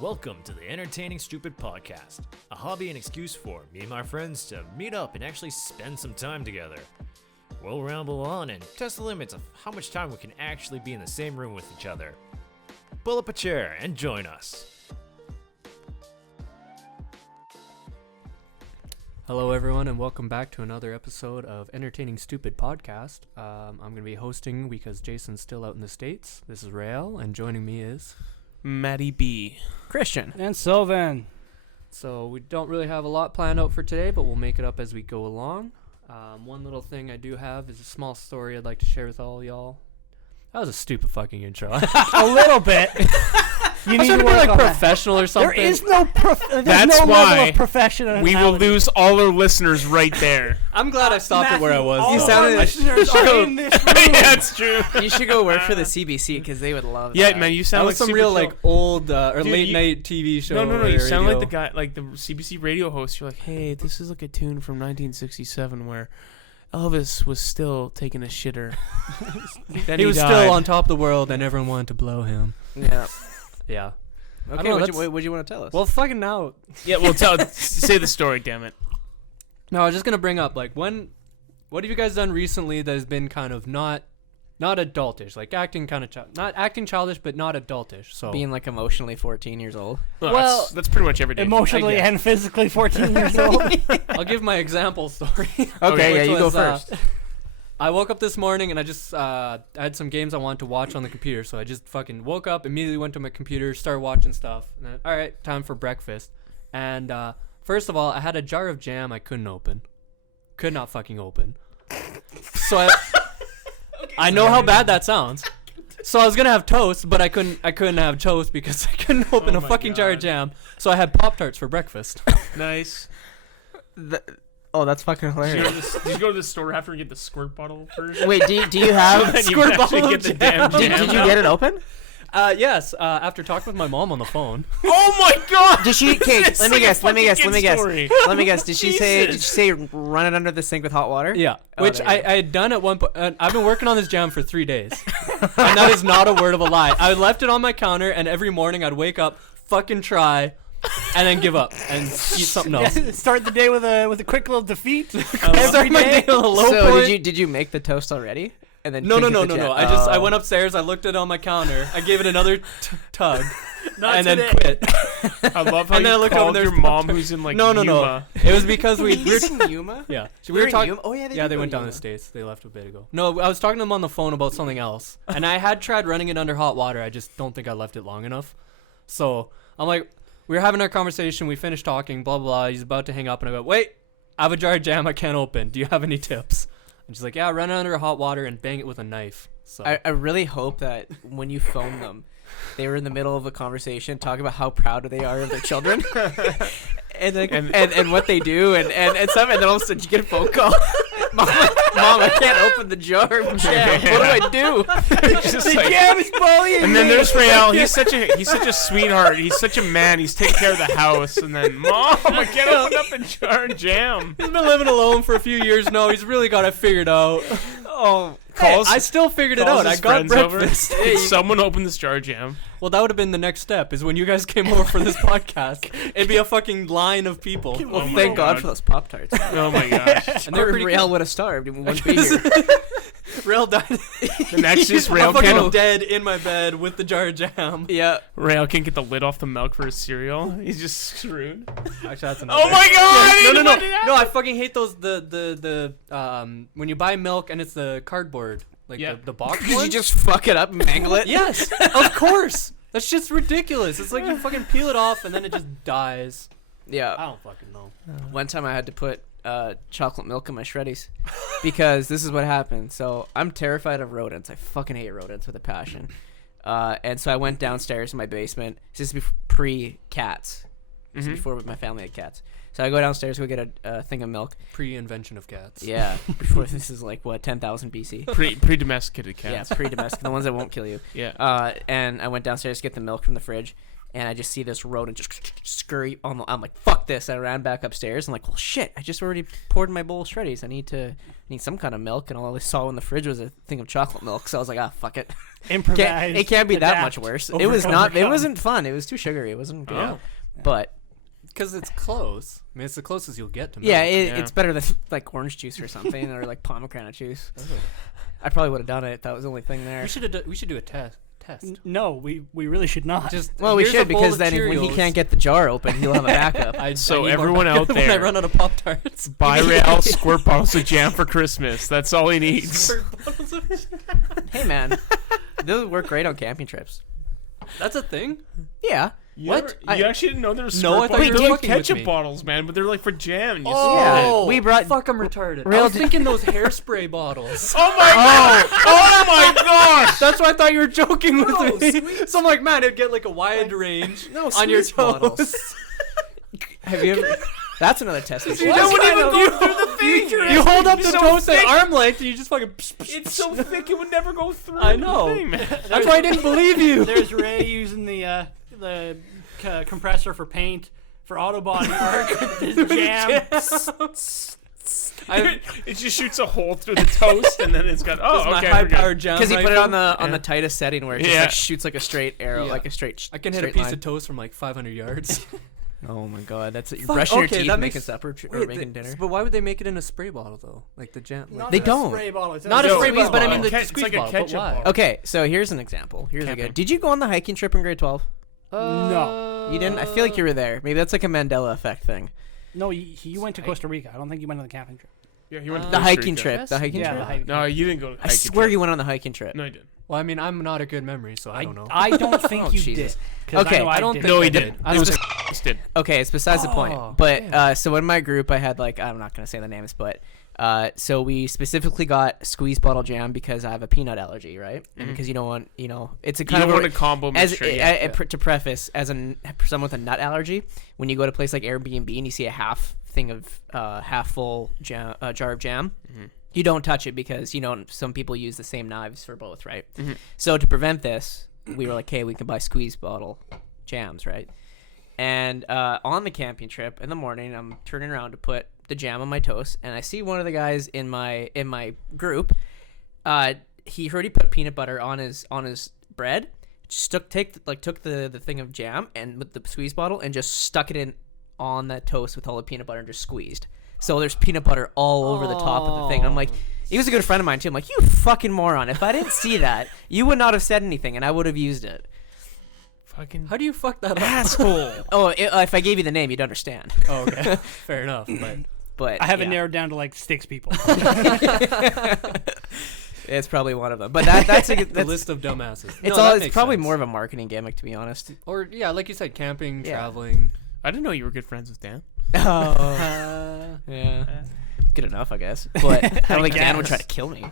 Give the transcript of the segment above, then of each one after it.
Welcome to the Entertaining Stupid Podcast, a hobby and excuse for me and my friends to meet up and actually spend some time together. We'll ramble on and test the limits of how much time we can actually be in the same room with each other. Pull up a chair and join us. Hello everyone and welcome back to another episode of Entertaining Stupid Podcast. I'm going to be hosting because Jason's still out in the States. This is Rheal and joining me is Maddie B. Christian. And Sylvan. So we don't really have a lot planned out for today, but we'll make it up as we go along. One little thing I do have is a small story I'd like to share with all y'all. That was a stupid fucking intro. A little bit. You need to be like professional or something. There is no That's level why of professionality. we will lose all our listeners right there. I'm glad I stopped it where I was. You sounded listeners are in this room. Yeah, that's true. You should go work for the CBC because they would love Yeah, that. man, you That sound was like some super real chill. like old or Dude, late you- night TV show. No, or you sound like radio. the guy, like the CBC radio host. You're like, hey, this is like a tune from 1967 where Elvis was still taking a shitter. Then He was died. still on top of the world and everyone wanted to blow him. Yeah. Yeah. Okay, know, what do you want to tell us? Well, fucking now. Yeah, well, say the story, damn it. No, I was just gonna bring up like what have you guys done recently that has been kind of not adultish, like acting kind of not acting childish, but not adultish. So being like emotionally 14 years old. Well, that's pretty much every day. Emotionally I guess. and physically 14 years old. I'll give my example story. Okay, yeah, which you go was, first. I woke up this morning and I just I had some games I wanted to watch on the computer, so I just fucking woke up, immediately went to my computer, started watching stuff, and then all right, time for breakfast. And first of all, I had a jar of jam I couldn't open, could not fucking open. So I know how bad that sounds. So I was gonna have toast, but I couldn't have toast because I couldn't open Oh a my fucking jar of God. jam. So I had Pop-Tarts for breakfast. Nice. Oh, that's fucking hilarious. Did you go to the store after and get the squirt bottle first? Wait, do you have... And you squirt actually bottle get the of damn jam. jam. Did you get it open? Yes. After talking with my mom on the phone. Oh my god! Did she... Okay, It's let me like a guess. fucking story. Let me guess. Did she say run it under the sink with hot water? Yeah, Oh, which there I you go. had done at one point. I've been working on this jam for 3 days, and that is not a word of a lie. I left it on my counter, and every morning I'd wake up, fucking try, and then give up and eat something else. Start the day with a quick little defeat. Start my day on a low So point. did you make the toast already? And then No. drink the jam? I went upstairs. I looked at it on my counter. I gave it another tug, and then quit. I love how And then I you looked over called there, your mom who's in like No. Yuma. It was because we He's in Yuma? yeah. They We were were in talking. Yuma? Oh, yeah, Yeah, they went down to the States. They left a bit ago. No, I was talking to them on the phone about something else. And I had tried running it under hot water. I just don't think I left it long enough. So I'm like, we were having our conversation. We finished talking, blah, blah, blah. He's about to hang up. And I go, wait, I have a jar of jam I can't open. Do you have any tips? And she's like, yeah, run it under hot water and bang it with a knife. So I really hope that when you phone them, they were in the middle of a conversation talking about how proud they are of their children and, like, and what they do and stuff, and then all of a sudden you get a phone call. Mom, I can't open the jar of jam. What do I do? Just The like- jam is bullying And then me. there's Rheal. He's such a sweetheart. He's such a man. He's taking care of the house. And then, Mom, I can't open up the jar of jam. he's been living alone for a few years now. He's really got it figured out. Oh, Hey, I still figured it Calls out. I his got friends over. breakfast. Can someone open this jar of jam? Well, that would have been the next step, is when you guys came over for this podcast, it'd be a fucking line of people. well, Oh my thank God God. for those Pop-Tarts. Oh my gosh. And they're Or pretty Rheal good. would have starved and we wouldn't be here. Rheal died. The next is I'm Rheal fucking can't, dead in my bed with the jar of jam. Yeah. Rheal can't get the lid off the milk for his cereal. He's just screwed. Actually, that's another. Oh my god! No, I fucking hate those, the when you buy milk and it's the cardboard, like Yeah. the box Did you ones. just fuck it up and mangle it? Yes, of course. That's just ridiculous. It's like you fucking peel it off and then it just dies. I Yeah. don't fucking know. One time I had to put chocolate milk in my shreddies because this is what happened. So I'm terrified of rodents. I fucking hate rodents with a passion. And so I went downstairs in my basement. This is pre-cats. This is before my family had cats. So I go downstairs, go get a thing of milk. Pre-invention of cats. Yeah, before this is like, what, 10,000 BC? Pre-domesticated Yeah, cats. pre-domestic, the ones that won't kill you. Yeah. And I went downstairs to get the milk from the fridge. and I just see this rodent just scurry on. I'm like, fuck this! I ran back upstairs. I'm like, well, shit! I just already poured my bowl of shreddies. I need some kind of milk, and all I saw in the fridge was a thing of chocolate milk. So I was like, ah, fuck it. Improvise. It can't be that adapt, much worse. It was not. It overcome. wasn't fun. It was too sugary. It wasn't good. Oh. But Because it's close. I mean, it's the closest you'll get to milk. yeah, Yeah. it's better than like orange juice or something, or like pomegranate juice. I probably would have done it if that was the only thing there. We should do a test. No, we really should not. Just Well, we here's a should, bowl because of then when he Cheerios. can't get the jar open, he'll have a backup. I So need more everyone out backup when I there- run out of Pop Tarts. Buy Rheal squirt bottles of jam for Christmas. That's all he needs. Hey man, those work great on camping trips. That's a thing. Yeah. What? You actually didn't know there was No, I squirt thought you bottles? were They're like fucking with ketchup me. bottles, man, but they're like for jam. And you Yeah, spit it. we brought. Fuck, I'm retarded. Real I was di- thinking those hairspray bottles. Oh my god! Oh my gosh! That's why I thought you were joking with me. So I'm like, man, it'd get like a wide range on your squeeze toes. bottles. Have you ever? That's another test. we should You do. don't even go through the thing. You hold up the It's so toast at thick. arm length and you just fucking. It's so thick it would never go through. I know. The thing, man. That's why I didn't believe you. There's Ray using the compressor for paint for auto body work. This jam. It just shoots a hole through the toast, and then it's got. Oh, my okay. high we're good. powered jam. Because he put it on rifle. the Yeah. tightest setting where it just Yeah. like shoots like a straight arrow, Yeah. like a straight. I can hit a straight piece line. of toast from like 500 yards. Oh my god, that's it. You're Fuck, brushing okay, your teeth, that making makes- supper, or Wait, making dinner. But why would they make it in a spray bottle though? Like the jam. Like Not They a don't. spray bottle, it's Not a No, spray squeeze bottle, but I bottle. mean the It's squeeze like a bottle. But ketchup why? bottle. Okay, so here's an example. Here's a Camping. good. Did you go on the hiking trip in grade 12? No. You didn't. I feel like you were there. Maybe that's like a Mandela effect thing. No, you went to Costa Rica. I don't think you went on the camping trip. Yeah, he went to The Costa hiking Rica. trip. The hiking Yeah, trip. the hiking No, you didn't go to. I swear you went on the hiking trip. No, you didn't. Well, I mean, I'm not a good memory, so I don't know. I don't think Oh, you Jesus. did. 'Cause Okay. know I don't did. think No, I he did. didn't. I It was was just did. Okay, it's besides the Oh, point. But damn. so in my group, I had like, I'm not gonna say the names, but so we specifically got squeeze bottle jam because I have a peanut allergy, right? And because you don't want, it's a You kind don't of want a combo as mixture. to preface, as someone with a nut allergy, when you go to a place like Airbnb and you see a half thing of half full jar of jam, you don't touch it because some people use the same knives for both, right? So to prevent this, we were like, hey, we can buy squeeze bottle jams, right? And on the camping trip in the morning, I'm turning around to put the jam on my toast, and I see one of the guys in my group. He heard he put peanut butter on his bread. Just took the thing of jam and with the squeeze bottle and just stuck it in on that toast with all the peanut butter and just squeezed. So there's peanut butter all over the top of the thing. I'm like, he was a good friend of mine too. I'm like, you fucking moron! If I didn't see that, you would not have said anything, and I would have used it. Fucking How do you fuck that up? asshole. Oh, if I gave you the name, you'd understand. Oh, okay. Fair enough. But I have it yeah. narrowed down to like 6 people. It's probably one of them. But that's a good. The That's, list of dumbasses. it's No, all. that It's makes probably sense. more of a marketing gimmick, to be honest. Or yeah, like you said, camping, Yeah. traveling. I didn't know you were good friends with Dan. Oh, yeah. Good enough, I guess. But I don't think Dan would try to kill me.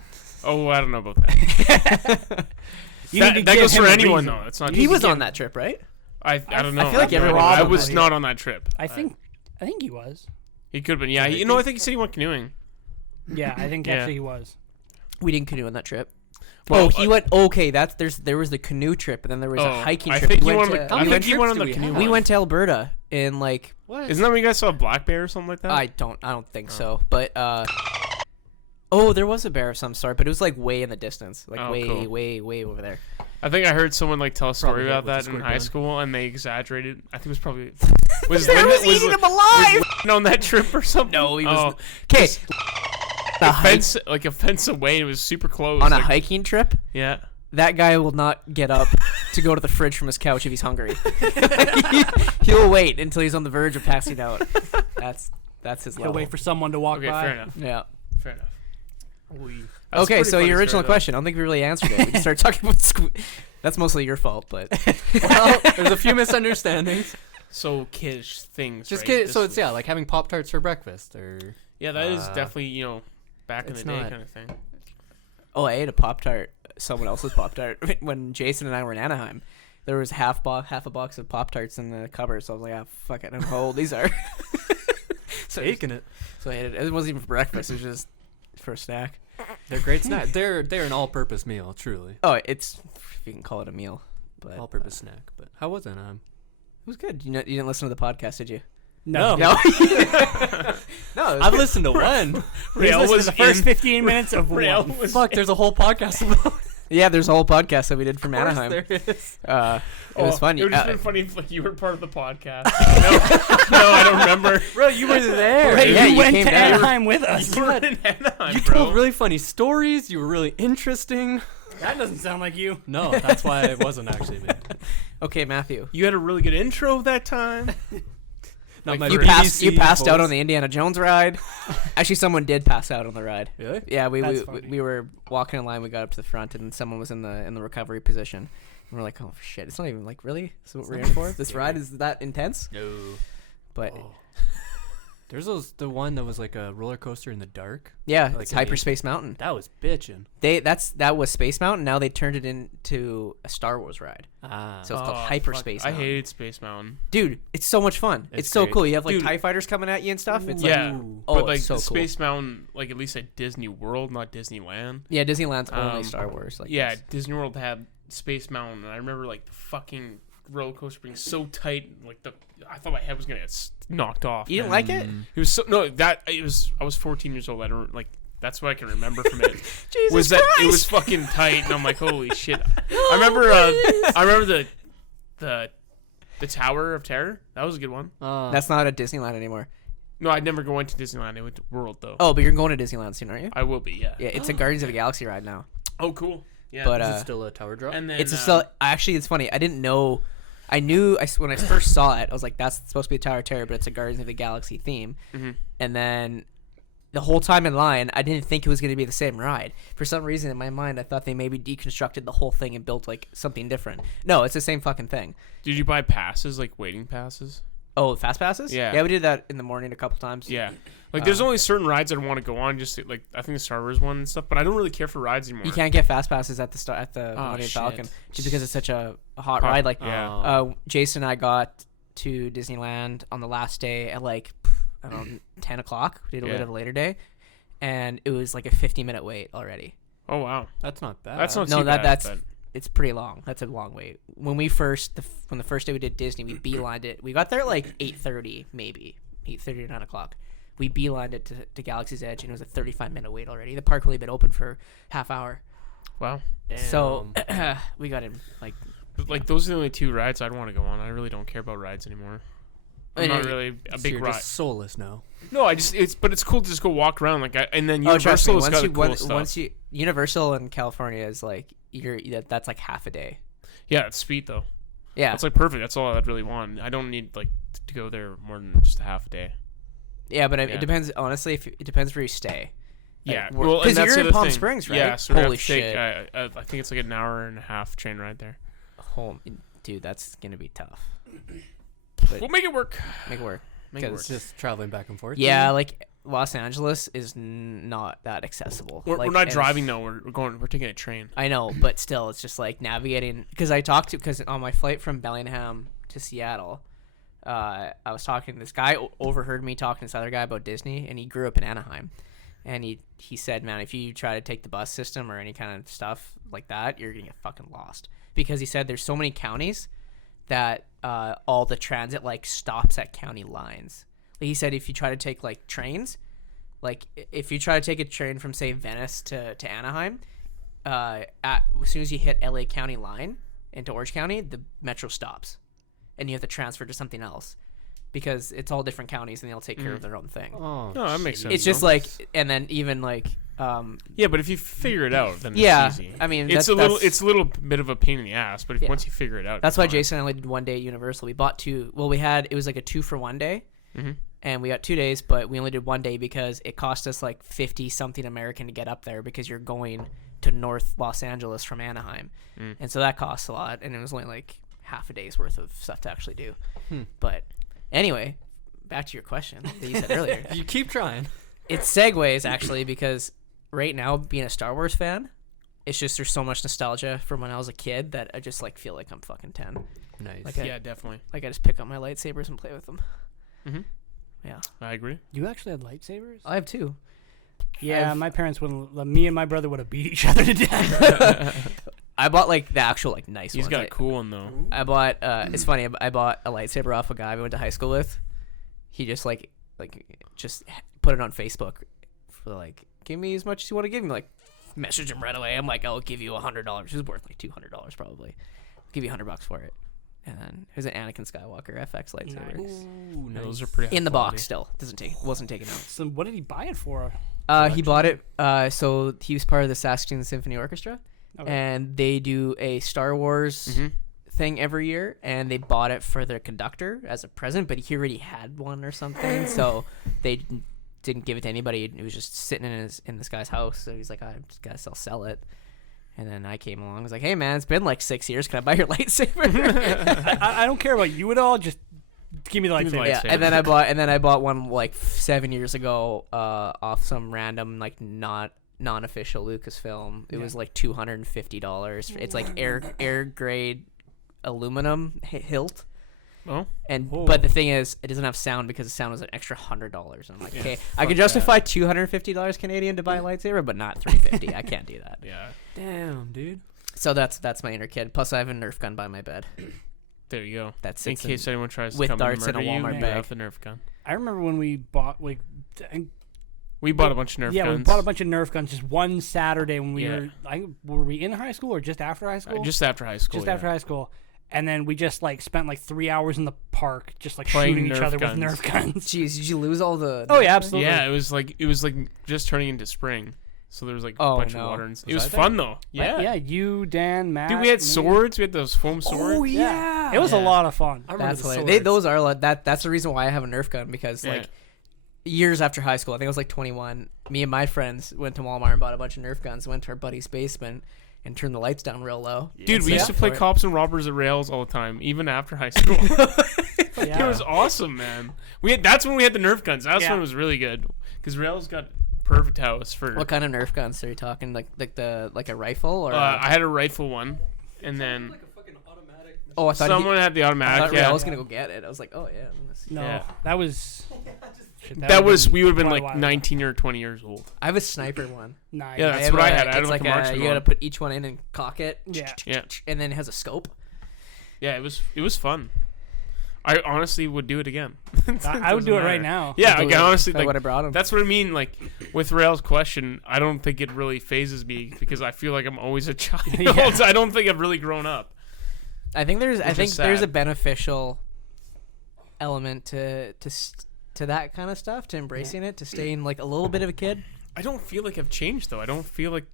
Oh, I don't know about that. You that need to that give goes him for a anyone reason. though. It's not. He was give- on that trip, right? I don't know. I feel like have no everyone idea. I was was on not on that trip. I think he was. He could have been. Yeah. I think he said he went canoeing. Yeah, I think Yeah. actually he was. We didn't canoe on that trip. Well, he went. Okay, there was the canoe trip, and then there was a hiking I trip. think We he went went. to- I we think went- he went on trips the do we canoe. have? we one. went to Alberta in like. What? Isn't that when you guys saw a black bear or something like that? I don't think so, but oh, there was a bear of some sort, but it was like way in the distance, like Oh, way, cool. way over there. I think I heard someone like tell a Probably story hit about with a that in squirt high gun. school, and they exaggerated. I think it was probably was Bear Linda was eating him alive. Linda on that trip or something. No, he was. Oh, Okay, a fence like a fence away. It was super close. on a like, hiking trip, Yeah. that guy will not get up to go to the fridge from his couch if he's hungry. He'll wait until he's on the verge of passing out. That's his He'll level. wait for someone to walk Okay. by. Fair enough. Yeah. Fair enough. That's a Okay, pretty so funny your original story, though. question, I don't think we really answered it. We can start talking about That's mostly your fault, but Well, there's a few misunderstandings. So kiddish things. Just right? kidding. This So was- it's like having Pop Tarts for breakfast, or Yeah, that is Uh, definitely back in the it's day not- kind of thing. I ate a Pop-Tart, someone else's Pop-Tart, when Jason and I were in Anaheim. There was half a box of Pop-Tarts in the cupboard, so I was like, fuck it, I don't know how old these are. taking it. So I ate it. It wasn't even for breakfast, it was just for a snack. They're great snack. They're an all-purpose meal, truly. Oh, if you can call it a meal. But All-purpose snack. But how was it? was good. You didn't listen to the podcast, did you? No. No. No. I've listened to one. Rheal was the first 15 minutes of Rheal one. was Fuck, there's a whole podcast about it. Yeah, there's a whole podcast that we did from Of course Anaheim. there is. It was fun. It would have Uh, been funny if like you were part of the podcast. No, I don't remember. Bro, you were there. Hey, Yeah, you you went came to down. Anaheim with us. You were in Anaheim, You bro. told really funny stories. You were really interesting. That doesn't sound like you. No, that's why it wasn't actually me. okay, Matthew. You had a really good intro that time. Not Like, my You BBC passed out voice. on the Indiana Jones ride. Actually, someone did pass out on the ride. Really? Yeah, we That's funny. were walking in line. We got up to the front, and someone was in the recovery position. And we're like, oh shit! It's not even like really. So what we're in for? This ride is that intense? No. But Oh. There's the one that was like a roller coaster in the dark. yeah, Like it's in the- Hyperspace Mountain. That was bitchin'. That was Space Mountain. Now they turned it into a Star Wars ride. Ah. So it's called Oh, Hyperspace fuck. I Mountain. hated Space Mountain. Dude, it's so much fun. It's It's so great. cool. You have like Dude. TIE fighters coming at you and stuff. It's Yeah, like, Ooh. oh, but like it's so the cool. Space Mountain, like at least at Disney World, not Disneyland. Yeah, Disneyland's only Um, Star Wars. Like Yeah, this. Disney World had Space Mountain, and I remember like the fucking roller coaster being so tight, like I thought my head was gonna get knocked off. You didn't man. like it? It was so no that it was. I was 14 years old. I don't like. That's what I can remember from it. Jesus was that Christ! it was fucking tight, and I'm like, holy shit. I remember. I remember the Tower of Terror. That was a good one. That's not at Disneyland anymore. No, I'd never go into Disneyland. I went to World though. Oh, but you're going to Disneyland soon, aren't you? I will be. Yeah. Yeah, it's a Guardians of the Galaxy ride now. Oh, cool. Yeah. But Is it still a tower drop? and then it's still actually it's funny. I didn't know. I knew when I first saw it, I was like, "That's supposed to be a Tower of Terror," but it's a Guardians of the Galaxy theme. Mhm. And then the whole time in line, I didn't think it was going to be the same ride. For some reason, in my mind, I thought they maybe deconstructed the whole thing and built like something different. No, it's the same fucking thing. Did you buy passes, like waiting passes? Oh, fast passes? Yeah. Yeah, we did that in the morning a couple times. Yeah. Like, there's only certain rides I want to go on. Just like I think the Star Wars one and stuff, but I don't really care for rides anymore. You can't get fast passes at the Oh, Millennium shit. Falcon just because it's such a hot Hot- ride. Like, Yeah. Jason and I got to Disneyland on the last day at like I don't know 10 o'clock. We did a Yeah. bit of a later day, and it was like a 50-minute wait already. Oh wow. That's not bad. That's not No, too bad. that's but- it's pretty long. That's a long wait. When we first when the first day we did Disney, we beelined it. We got there at like 8:30 maybe 8:30 to 9 o'clock. We beelined it to Galaxy's Edge, and it was a 35-minute wait already. The park only been open for half hour. wow. So we got in like But, like those are the only two rides I'd want to go on. I really don't care about rides anymore. I'm not really a So big you're ride. just soulless now. No, it's cool to just go walk around and then oh, trust me. Universal has got the cool stuff. Once you Universal in California is like that's like half a day. Yeah, it's sweet though. Yeah, It's like perfect. That's all I'd really want. I don't need like to go there more than just a half a day. yeah, but yeah. it depends. Honestly, it depends where you stay. Yeah, and well, and that's you're the in other Palm thing. Springs, right? Yeah, so we have Holy to take, shit! I think it's like an hour and a half train ride there. Home, dude, that's gonna be tough. But We'll make it work. make it work. Make it work. It's just traveling back and forth. Yeah, like Los Angeles is not that accessible. We're Like, not and- driving though. We're taking a train. I know, but still, it's just like navigating. Because on my flight from Bellingham to Seattle, I was talking to this guy. Overheard me talking to this other guy about Disney, and he grew up in Anaheim. And he said, man, if you try to take the bus system or any kind of stuff like that, you're gonna get fucking lost. Because he said there's so many counties that all the transit like stops at county lines. He said if you try to take like trains, like if you try to take a train from say Venice to Anaheim, as soon as you hit LA County line into Orange County, the metro stops, and you have to transfer to something else because it's all different counties and they'll take care of their own thing. Oh, No, that makes shit. sense. It's just like, and then even like, Yeah, but if you figure it out, then yeah, it's easy. I mean, it's that's- it's a little bit of a pain in the ass, but Yeah. once you figure it out, That's it's why fine. Jason and I only did one day at Universal. We bought two. Well, it was like a 2-for-1 day. Mhm. And we got 2 days, but we only did one day because it cost us like 50 something American to get up there because you're going to North Los Angeles from Anaheim. Mm. And so that costs a lot. And it was only like half a day's worth of stuff to actually do. Hmm. But anyway, back to your question that you said earlier. You keep trying. It segues actually because right now, being a Star Wars fan, it's just there's so much nostalgia from when I was a kid that I just like feel like I'm fucking 10. Nice. Like Yeah, definitely. Like I just pick up my lightsabers and play with them. Mhm. Yeah. I agree. You actually had lightsabers? I have 2. Yeah, I've- my parents wouldn't. Me and my brother would have beat each other to death. I bought like the actual like nice He's ones. got a cool one though. I bought. It's funny. I bought a lightsaber off a guy I went to high school with. He just just put it on Facebook for like, give me as much as you want to give me. Like, message him right away. I'm like, I'll give you $100. It was worth like $200 probably. I'll give you $100 for it. And then here's an Anakin Skywalker FX lightsaber. Nice. Ooh, Those are pretty In the high quality. box still. Wasn't taken out. So what did he buy it for? He bought it. So he was part of the Saskatoon Symphony Orchestra, Okay. and they do a Star Wars thing every year, and they bought it for their conductor as a present, but he already had one or something, so they didn't give it to anybody. It was just sitting in this guy's house. So he's like, I just guess I'll sell it. And then I came along. I was like, hey man, it's been like 6 years. Can I buy your lightsaber? I don't care about you at all. Just give me the Give me the lightsaber. Yeah, lightsaber. and then I bought one like 7 years ago off some random like non-official Lucasfilm. It was like $250. It's like air grade aluminum hilt. Oh, And Whoa. but the thing is, it doesn't have sound because the sound was an extra $100. I'm like, Yeah, okay, I fuck can justify $250 Canadian to buy a lightsaber, but not $350. I can't do that. yeah. Damn, dude. So that's my inner kid. Plus, I have a Nerf gun by my bed. There you go. That's In case anyone tries to with come darts and in a murder you, Walmart you bag. have the Nerf gun. I remember when we bought like, We bought a bunch of Nerf yeah, guns. we bought a bunch of Nerf guns just one Saturday when we Yeah. were we in high school or just after high school? Just after high school. Just after high school. And then we just like spent like 3 hours in the park just like Playing shooting each Nerf other guns. with Nerf guns. Jeez, did you lose all the? Oh yeah, absolutely. Yeah, it was like just turning into spring, so there was like a Oh, bunch no. of water. And Was it was I there? fun though. Yeah. Yeah. Yeah, you, Dan, Matt. Dude, we had me. swords. We had those foam swords. Oh yeah. It was a Yeah. lot of fun. I remember That's the hilarious. swords. Those are like that. That's the reason why I have a Nerf gun because Yeah. like years after high school, I think I was like 21. Me and my friends went to Walmart and bought a bunch of Nerf guns. Went to our buddy's basement and turned the lights down real low. Dude, we Yeah. used to play For it. cops and robbers at Rails all the time, even after high school. Yeah. It was awesome, man. That's when we had the Nerf guns. That's Yeah. when it was really good because Rails got perfect house for. What kind of Nerf guns are you talking? Like a rifle or? I had a rifle one, and then Like a fucking automatic. oh, I thought someone had the I automatic. thought Yeah, I was gonna go get it. I was like, oh yeah. I'm gonna see. No, Yeah. that was. shit, that would've was been we would have been quite a like while 19 or 20 years old. I have a sniper one. ago. Nice. Yeah, that's what I had. I had It's it with like the marksman you gotta one. put each one in and cock it. Yeah. Yeah. And then it has a scope. Yeah, it was fun. I honestly would do it again. I would Doesn't do it right matter. now. Yeah, like, I honestly I like. would have brought him. That's what I mean. Like with Rail's question, I don't think it really phases me because I feel like I'm always a child. Yeah. I don't think I've really grown up. I think there's Which is there's a sad. beneficial element to that kind of stuff, to embracing it, to staying like a little bit of a kid. I don't feel like I've changed though. I don't feel like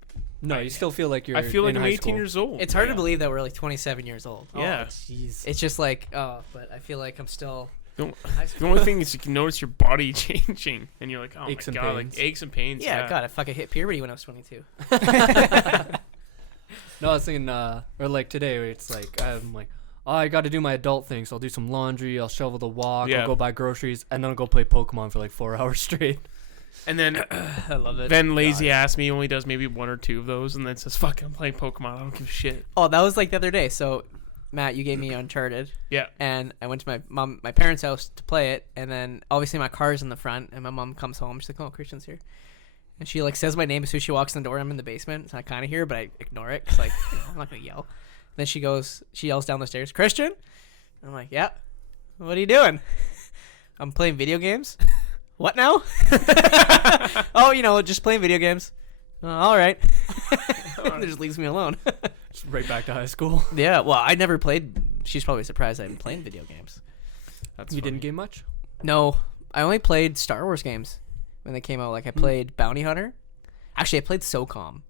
No, you still feel like you're. I feel like in I'm high 18 school. years old. It's hard to believe that we're like 27 years old. Yeah. Jeez. It's just like, oh, but I feel like I'm still The, in high the school. only thing is you can notice your body changing, and you're like, oh Aches my and god, pains. like aches and pains. Yeah, God, I fucking hit puberty when I was 22. No, I was thinking, or like today, where it's like I'm like, oh, I got to do my adult things. I'll do some laundry. I'll shovel the walk. Yeah. I'll go buy groceries, and then I'll go play Pokemon for like 4 hours straight. And then I love it. then lazy ass me only does maybe one or two of those, and then says, "Fuck, I'm playing Pokemon. I don't give a shit." Oh, that was like the other day. So, Matt, you gave me Uncharted. Yeah. And I went to my parents' house to play it, and then obviously my car's in the front, and my mom comes home. She's like, "Oh, Christian's here," and she like says my name as soon as she walks in the door. I'm in the basement, so I kind of hear, but I ignore it. It's like I'm not gonna yell. Then she yells down the stairs, "Christian!" I'm like, "Yeah, what are you doing?" "I'm playing video games." "What now?" "Oh, just playing video games." All right. It just leaves me alone. Just right back to high school. Yeah, well, I never played. She's probably surprised I've been playing video games. That's You funny. didn't game much? No, I only played Star Wars games when they came out. Like I played Bounty Hunter. Actually, I played SOCOM,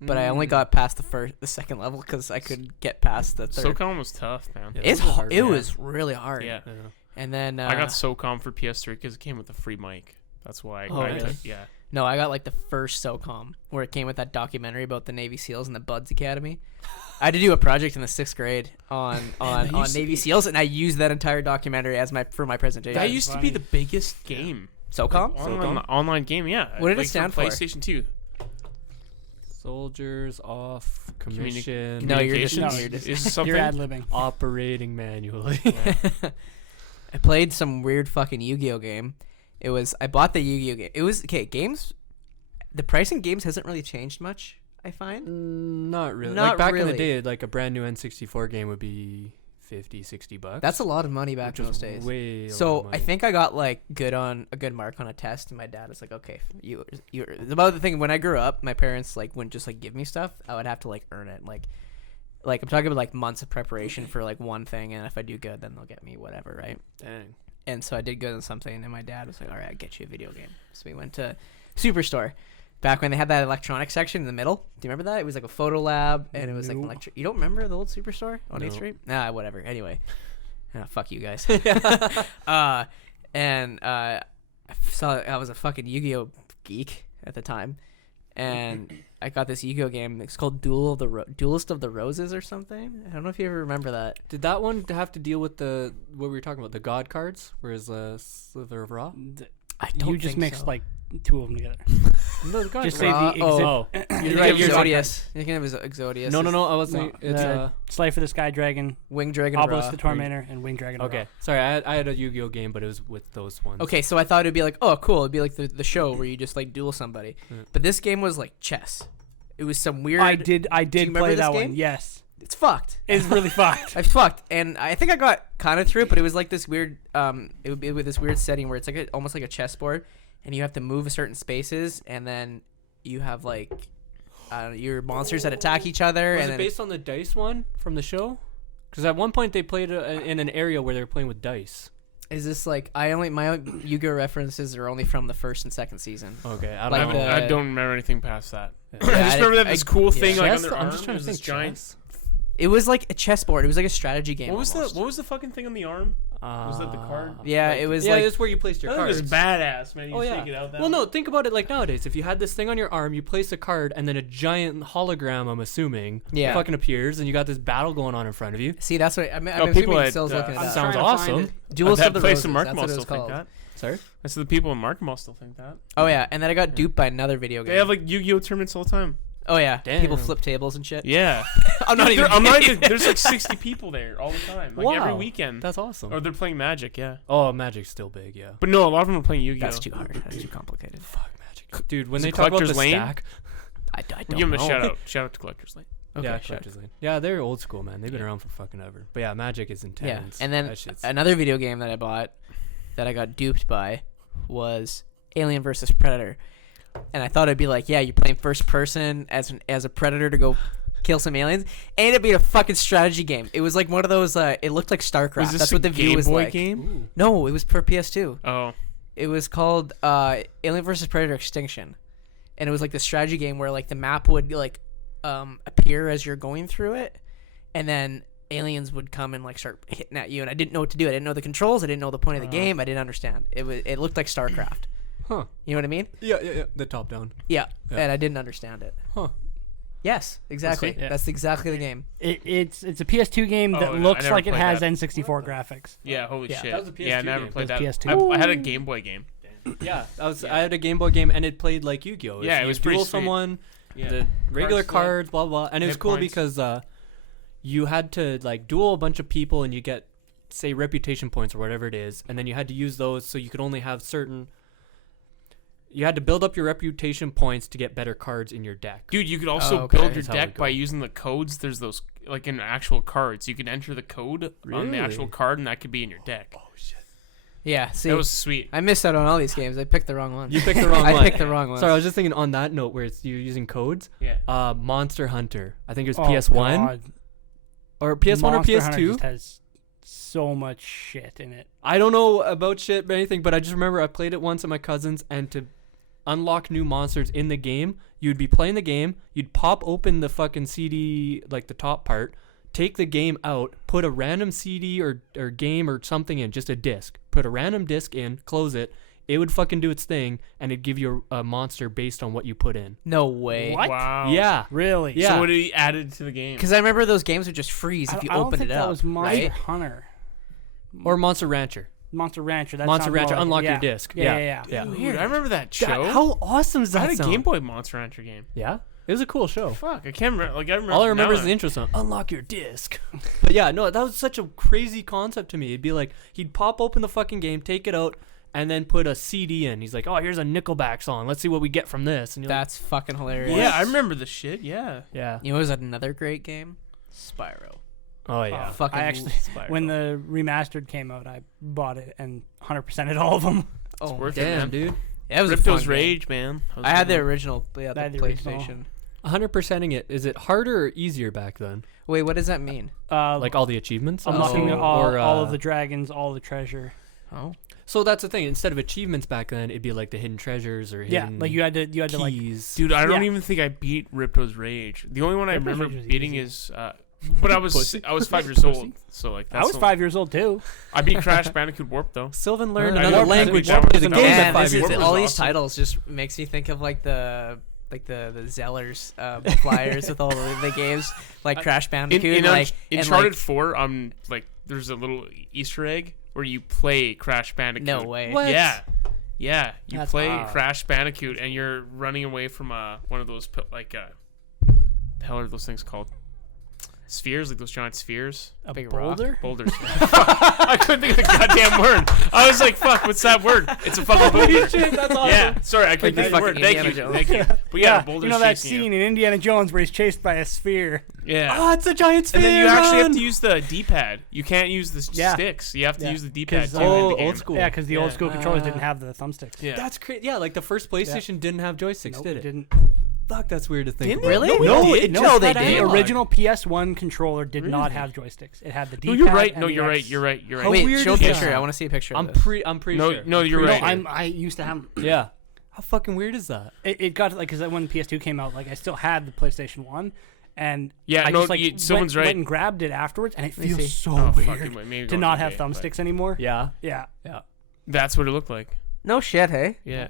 but I only got past the second level because I couldn't get past the third. SOCOM was tough, man. Yeah. It's Those are hard, it yeah. was really hard. Yeah. Yeah. And then I got SOCOM for PS3 because it came with a free mic. That's why Oh, I really? took. Yeah. no, I got like the first SOCOM where it came with that documentary about the Navy SEALs and the Buds Academy. I had to do a project in the 6th grade on Navy SEALs, and I used that entire documentary as my presentation. That is used to funny. be the biggest game. SOCOM? Online game, yeah. What did it Like stand for? for? PlayStation 2. Soldiers off commission. No, you're just- Communications you're just- is something. You're ad libbing. Operating manually. I played some weird fucking Yu-Gi-Oh game. I bought the Yu-Gi-Oh game. It was okay. Games, the price in games hasn't really changed much. I find. Not really. Not like back in really. the day, like a brand new N64 game would be $50-$60. That's a lot of money back which in was those days. way a lot So of I money. think I got like a good mark on a test, and my dad was like, "Okay, you." About the thing when I grew up, my parents like wouldn't just like give me stuff. I would have to like earn it. Like I'm talking about like months of preparation for like one thing, and if I do good, then they'll get me whatever, right? Dang. And so I did good on something, and my dad was like, "All right, I'll get you a video game." So we went to Superstore. Back when they had that electronics section in the middle. Do you remember that? It was like a photo lab, and it was like Nope. You don't remember the old Superstore on 8th No. Street? Nah, whatever. Anyway. Fuck you guys. I was a fucking Yu-Gi-Oh geek at the time, and I got this Yu-Gi-Oh game. It's called Duelist of the Roses or something. I don't know if you ever remember that. Did that one have to deal with the what we were talking about, the god cards? Whereas Slither of Ra? I don't You just think mixed so. like two of them together. No, the god Just cards. say the exhibit. Oh, You're right, right. you're Exodius. You think it was Exodius? no, I wasn't. No, It's Slay for the Sky Dragon, Wing Dragon. Obelisk Ra. the Tormentor, and Wing Dragon. okay. Sorry, I had a Yu-Gi-Oh game, but it was with those ones. Okay, so I thought it'd be like, oh, cool. It'd be like the show where you just like duel somebody. Yeah. But this game was like chess. It was some weird. I did remember play this that game? one. Yes, It's fucked. it's really fucked. I fucked, and I think I got kind of through it, but it was like this weird. It would be with this weird setting where it's like almost like a chessboard, and you have to move certain spaces, and then you have like your monsters that attack each other. Was and it then based on the dice one from the show? Because at one point they played in an area where they were playing with dice. is this like my Yu-Gi-Oh references are only from the first and second season. Okay, I Like don't know. I don't remember anything past that. Yeah. I just remember that this cool thing like on Chess? their I'm arm. just trying to It was think. this giant. Chess? It was like a chessboard. It was like a strategy game. What was almost. the fucking thing on the arm? Was that the card? Yeah, it was Yeah, like it's where you placed your I think it cards. was badass, man. You Oh just yeah. take it out that Well, no, way. think about it like nowadays. If you had this thing on your arm, you place a card, and then a giant hologram, I'm assuming, Yeah. fucking appears, and you got this battle going on in front of you. See, that's what I'm Oh, assuming people it at, still looking I'm at Sounds trying to find awesome. it. Duelist that of the place Roses. in That's Markham what it still was think called. that. Sorry. I said the people in Markham still think that. Oh yeah, and then I got duped by another video game. They have like Yu-Gi-Oh tournaments all the time. Oh yeah, Damn. people flip tables and shit. Yeah. I'm not even. I'm not kidding. even. There's like 60 people there all the time, like every Wow. weekend. That's awesome. Or they're playing Magic, yeah. Oh, Magic's still big, yeah. But no, a lot of them are playing Yu-Gi-Oh. That's too hard. That's too complicated. Fuck Magic, dude. When Is they it talk about the Collector's Lane? stack, I don't We'll give them a know. shout out. Shout out to Collector's Lane. Okay, yeah, sure. Collector's Lane. Yeah, they're old school, man. They've been around for fucking ever. But yeah, Magic is Yeah, intense. and then That shit's- another video game that I bought that I got duped by was Alien versus Predator, and I thought it'd be like, yeah, you're playing first person as a predator to go kill some aliens. And it be a fucking strategy game. It was like one of those. It looked like StarCraft. Was this That's a what the view Game was Boy like. game? Ooh. No, it was per PS2. Oh. It was called Alien vs Predator Extinction, and it was like the strategy game where like the map would like appear as you're going through it, and then aliens would come and like start hitting at you. And I didn't know what to do. I didn't know the controls. I didn't know the point of the game. I didn't understand. It looked like StarCraft. Huh. You know what I mean? Yeah. The top down. Yeah. Yeah. And I didn't understand it. Huh. Yes, exactly. Yeah. That's exactly the game. It's a PS2 game that Oh, I looks never like it played has that. N64 graphics. Yeah, holy Yeah. shit. That was a yeah, I PS2 never game. played That that. was PS2. I had a Game Boy game. Yeah, I had a Game Boy game, and it played like Yu-Gi-Oh. Yeah, If it was you pretty duel sweet. someone, Yeah. the regular Cards, cards, blah blah, and it was hit cool points. because you had to like duel a bunch of people, and you get say reputation points or whatever it is, and then you had to use those so you could only have certain. You had to build up your reputation points to get better cards in your deck. Dude, you could also okay. build your That's how it deck by goes. using the codes. There's those like in actual cards. You can enter the code on the actual Really? card, and that could be in your deck. Oh shit! Yeah. See, That was sweet. I missed out on all these games. I picked the wrong one. You picked the wrong I one. picked the wrong one. Sorry, I was just thinking on that note where it's you're using codes. Yeah. Monster Hunter. I think it was Oh, PS1 God. or PS1 Monster or Hunter PS2. just has so much shit in it. I don't know about shit or anything, but I just remember I played it once at my cousin's, and to unlock new monsters in the game, you'd be playing the game, you'd pop open the fucking CD, like the top part, take the game out, put a random CD or game or something in, just a disc, put a random disc in, close it, it would fucking do its thing, and it'd give you a monster based on what you put in. No way. What? Wow. Yeah. Really? Yeah. So what did he added to the game? Because I remember those games would just freeze if you I don't opened think it that up. was Monster right? Hunter. Or Monster Rancher. Monster Rancher. That Monster sounds Rancher, more like it. unlock your Yeah. disc. Yeah, yeah. Yeah. Dude, I remember that show. How awesome is I that had a sound? Game Boy Monster Hunter game. Yeah. It was a cool show. Fuck, I can't remember. Like I remember. All I remember now. is the intro song. Unlock your disc. But yeah, no, that was such a crazy concept to me. It'd be like he'd pop open the fucking game, take it out, and then put a CD in. He's like, oh, here's a Nickelback song. Let's see what we get from this. And you're That's fucking hilarious. Yeah, I remember the shit. Yeah. like, yeah. You know, it was another great game, Spyro. Oh yeah. Fucking I actually, Spyro. when the remastered came out, I bought it and 100%ed all of them. Oh, worth it, Damn, man. dude. that was a fun Ripto's game. Rage, man. That was I a had good the one. original. Yeah, the I had the original. PlayStation. 100%ing it. Is it harder or easier back then? Wait, what does that mean? Like all the achievements? unlocking Oh. all of the dragons, all the treasure. Oh, So that's the thing. Instead of achievements back then, it'd be like the hidden treasures or Yeah, hidden like you had to like. keys. Dude, I don't Yeah. even think I beat Ripto's Rage. The only one I Ripto's remember Rage was beating easy. is, but I was 5 years old, so like that's I was 5 years old too. I beat Crash Bandicoot Warp though. Sylvan learned I another know, language that to play was the the games game. at man, 5 this years is, Warp old. was all these awesome. titles just makes me think of like the Zellers flyers with all the games like Crash Bandicoot. In like Uncharted like, 4, like there's a little Easter egg where you play Crash Bandicoot. no way. What? Yeah, you That's play wild. Crash Bandicoot and you're running away from one of those the hell are those things called? Spheres, like those giant spheres. A Big rock. boulder. Boulders. I couldn't think of the goddamn word. I was like, "Fuck, what's that word?" It's a fucking boulder. That's awesome. Yeah, sorry, I couldn't Like think of the word. fucking Thank Indiana you, Jones. thank you. But yeah, boulders you know that chasing you. scene in Indiana Jones where he's chased by a sphere. Yeah. Oh, it's a giant sphere. And then you actually have man. to use the D-pad. You can't use the Yeah. sticks. You have to Yeah. use the D-pad 'Cause, too in the oh, game. old school. Yeah, because the old Yeah. school controllers didn't have the thumbsticks. Yeah. That's crazy. Yeah, like the first PlayStation didn't have joysticks, Nope, did it it? didn't. Fuck, that's weird to think. Didn't about. it? Really? No, It it did. just they had did. The analog. original PS1 controller did not Really? have joysticks. It had the No, D-pad. you're right. and No, the you're right. X. You're right. You're right. How Wait, weird show a is picture. that? I want to see a picture. I'm of this. pretty No, sure. no, I'm you're pretty right. sure. I used to have. Yeah. How fucking weird is that? It got like because when PS2 came out, like I still had the PlayStation 1, and Yeah, I no, just like someone's right. went and grabbed it afterwards, and it Let me feels see. so Oh, weird fucking wait, maybe to go not to have the day, but thumbsticks anymore. Yeah. Yeah. That's what it looked like. No shit, hey. Yeah.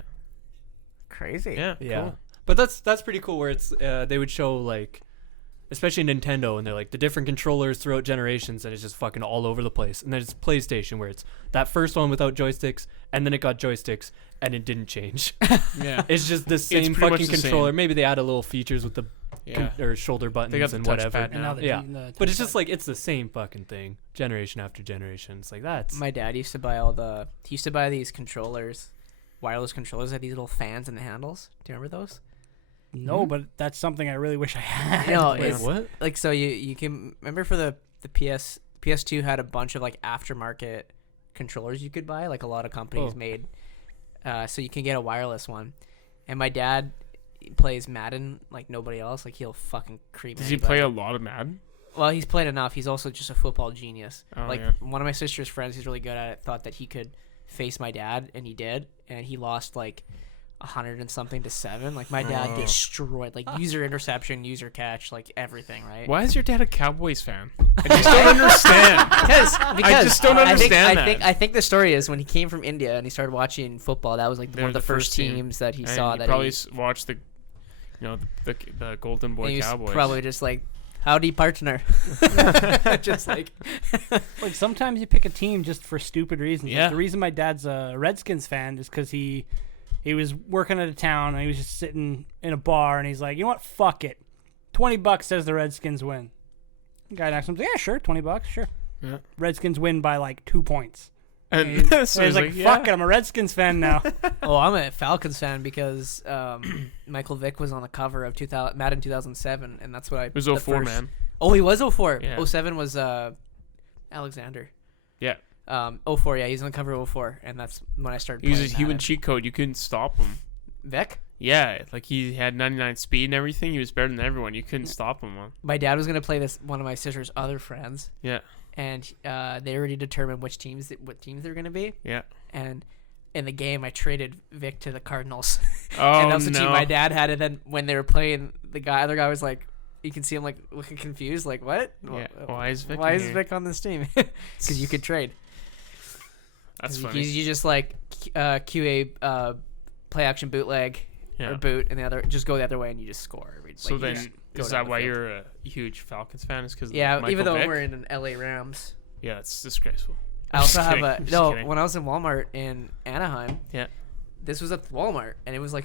Crazy. Yeah. Yeah. Cool. But that's pretty cool where it's they would show like especially Nintendo and they're like the different controllers throughout generations and it's just fucking all over the place. And then it's PlayStation where it's that first one without joysticks and then it got joysticks and it didn't change. Yeah. It's just the same pretty much fucking the same. controller. Maybe they added little features with the Yeah. or shoulder buttons got the and touchpad whatever. now. And now the Yeah. the But it's just touchpad. like it's the same fucking thing, generation after generation. It's like that's My dad used to buy he used to buy these controllers, wireless controllers that had these little fans in the handles. Do you remember those? no, but that's something I really wish I had. No, Wait, it's what? like so you can remember for the PS2 had a bunch of like aftermarket controllers you could buy, like a lot of companies Oh. made, so you can get a wireless one. And my dad plays Madden like nobody else. Like he'll fucking creep. Does he anybody. play a lot of Madden? Well, he's played enough. He's also just a football genius. Oh, like yeah. one of my sister's friends who's really good at it thought that he could face my dad, and he did, and he lost like 100 and something to 7. Like my dad Oh. destroyed like user interception, user catch, like everything, right? Why is your dad a Cowboys fan? I just don't understand. Because just don't understand that. I think the story is when he came from India and he started watching football. That was like They're one of the the first first team. teams that he And saw. you That probably he, watched the Golden and Boy he was Cowboys. probably just like, "Howdy, partner." Just like, Like sometimes you pick a team just for stupid reasons. Like, Yeah. the reason my dad's a Redskins fan is because he was working at a town and he was just sitting in a bar and he's like, you know what? Fuck it. $20 says the Redskins win. The guy next to him's like, yeah, sure, $20, sure. Yeah. Redskins win by like 2 points. And And so he's like, fuck it, I'm a Redskins fan now. oh, I'm a Falcons fan because Michael Vick was on the cover of Madden 2007, and that's what I. It was the 04, first- man. Oh, he was 04. Yeah. 07 was Alexander. Yeah. 04, yeah, he's on the cover of 04, and that's when I started He was playing a human Madden. cheat code. You couldn't stop him. Vic? Yeah, like he had 99 speed and everything. He was better than everyone. You couldn't stop him. Man. My dad was going to play this one of my sister's other friends, Yeah. and they already determined what teams they were going to be. Yeah. And in the game, I traded Vic to the Cardinals. Oh, and that's the no. team my dad had. And then when they were playing, other guy was like, you can see him like looking confused, like, what? Yeah. Why is Vic Why in is here? Vic on this team? Because you could trade. That's 'Cause funny. You just like QA play action bootleg Yeah. or boot, and the other just go the other way and you just score. So you then, just go is down that the why field. you're a huge Falcons fan? Is because Yeah, even though Vick? we're in an LA Rams. Yeah, it's disgraceful. I also Just have kidding. a Just no. kidding. When I was in Walmart in Anaheim, Yeah. this was at Walmart, and it was like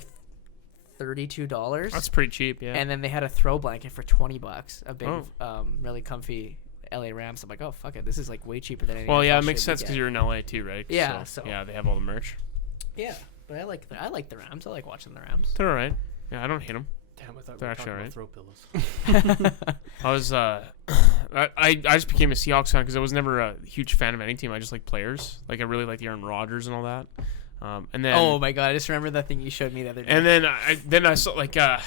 $32. That's pretty cheap. Yeah. And then they had a throw blanket for $20, a big, Oh. really comfy LA Rams. I'm like, oh fuck it, this is like way cheaper than any. Well, yeah, NFL it makes shit we sense because get. you're in LA too, right? Yeah, so- yeah, they have all the merch. Yeah, but I like the Rams. I like watching the Rams. They're all right. Yeah, I don't hate them. Damn, I thought They're we were actually talking about alright. throw pillows. I was I just became a Seahawks fan because I was never a huge fan of any team. I just like players. Like I really liked Aaron Rodgers and all that. And then Oh my god, I just remember that thing you showed me the other day. and then I saw like I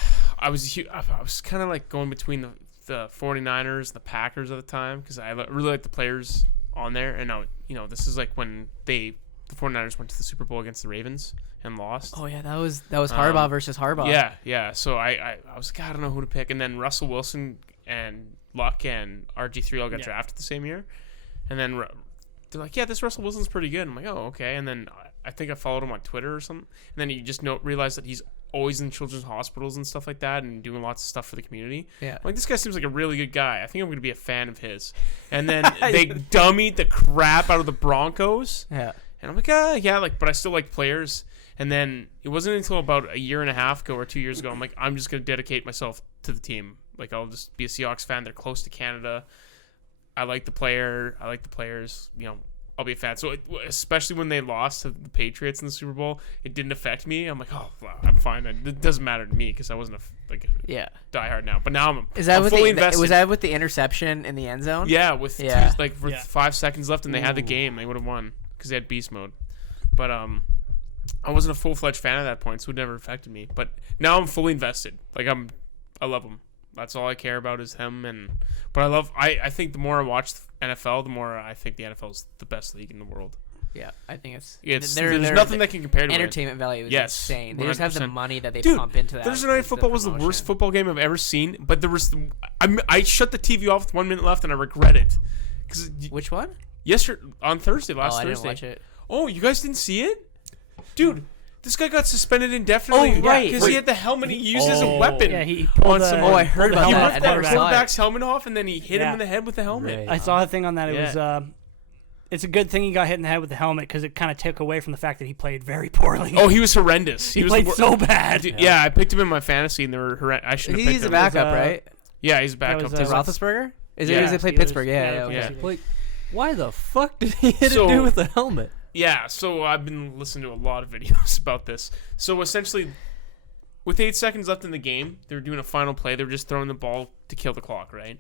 was kind of like going between the 49ers, the Packers at the time because I really liked the players on there. And now this is like when the 49ers went to the Super Bowl against the Ravens and lost. Oh yeah, that was Harbaugh versus Harbaugh. Yeah. So I was like, I don't know who to pick. And then Russell Wilson and Luck and RG3 all got drafted the same year. And then they're like, yeah, this Russell Wilson's pretty good. I'm like, oh, okay. And then I think I followed him on Twitter or something. And then you just realize that he's always in children's hospitals and stuff like that and doing lots of stuff for the community. Yeah. I'm like, this guy seems like a really good guy. I think I'm going to be a fan of his. And then they dummied the crap out of the Broncos. Yeah. And I'm like, but I still like players. And then it wasn't until about a year and a half ago or 2 years ago, I'm like, I'm just going to dedicate myself to the team. Like, I'll just be a Seahawks fan. They're close to Canada. I like the player. I like the players. I'll be a fan. So, especially when they lost to the Patriots in the Super Bowl, it didn't affect me. I'm like, oh, well, I'm fine. It doesn't matter to me because I wasn't diehard now. But now I'm fully invested. Was that with the interception in the end zone? Yeah, with Yeah. 5 seconds left and they had the game, they would have won because they had beast mode. But I wasn't a full-fledged fan at that point, so it never affected me. But now I'm fully invested. Like I love him. That's all I care about is him. But I think the more I watch NFL, the more I think the NFL is the best league in the world. Yeah, I think there's nothing that can compare to entertainment value is insane. They just have the 100%. money that they Dude, pump into that. Thursday Night Football was the worst football game I've ever seen. But there was, I shut the TV off with 1 minute left and I regret it. Which one? On Thursday, last I Thursday. didn't watch it. Oh, you guys didn't see it? Dude, this guy got suspended indefinitely. Oh, right. Because he had the helmet he used as a weapon. Yeah, he pulled on the, I heard pulled the about He that. helmet ripped I the never saw it. quarterback's helmet off and then he hit him Yeah. in the head with the helmet. Right. I saw a thing on that. It Yeah. was it's a good thing he got hit in the head with the helmet because it kind of took away from the fact that he played very poorly. Oh, he was horrendous. he was played the so bad. Dude, yeah, I picked him in my fantasy and they were horrendous. I shouldn't have picked He's a him. backup, was, right? Yeah, he's a backup. was, to To Roethlisberger? Is Yeah. it? They played Steelers. Pittsburgh. Yeah. Yeah, Okay. Yeah. Like, why the fuck did he hit So- a dude with a helmet? Yeah, so I've been listening to a lot of videos about this. So essentially, with 8 seconds left in the game, they were doing a final play. They were just throwing the ball to kill the clock, right?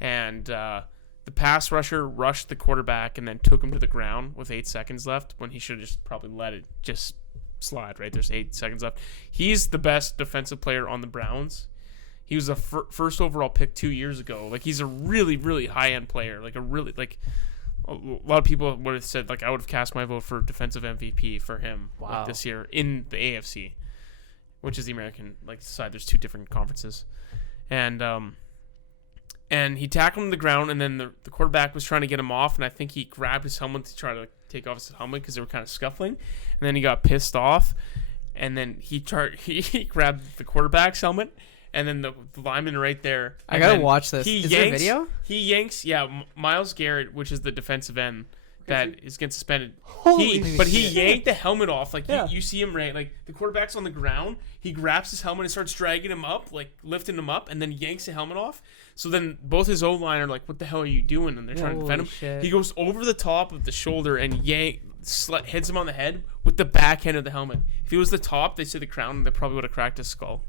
And the pass rusher rushed the quarterback and then took him to the ground with 8 seconds left when he should have just probably let it just slide, right? There's 8 seconds left. He's the best defensive player on the Browns. He was a first overall pick 2 years ago. Like, he's a really, really high-end player. Like, a lot of people would have said, like, I would have cast my vote for defensive MVP for him Wow. this year in the AFC, which is the American side. There's 2 different conferences, and he tackled him to the ground, and then the quarterback was trying to get him off, and I think he grabbed his helmet to try to take off his helmet because they were kind of scuffling, and then he got pissed off, and then he grabbed the quarterback's helmet. And then the lineman right there. I and gotta then watch this. Is there a video? He yanks, Myles Garrett, which is the defensive end that is getting suspended. Holy He yanked the helmet off. Like, Yeah. you see him, right? Like, the quarterback's on the ground. He grabs his helmet and starts dragging him up, like, lifting him up, and then yanks the helmet off. So then both his O-line are like, what the hell are you doing? And they're trying to defend him. Holy shit. He goes over the top of the shoulder and hits him on the head with the back end of the helmet. If he was the top, they say the crown, they probably would have cracked his skull.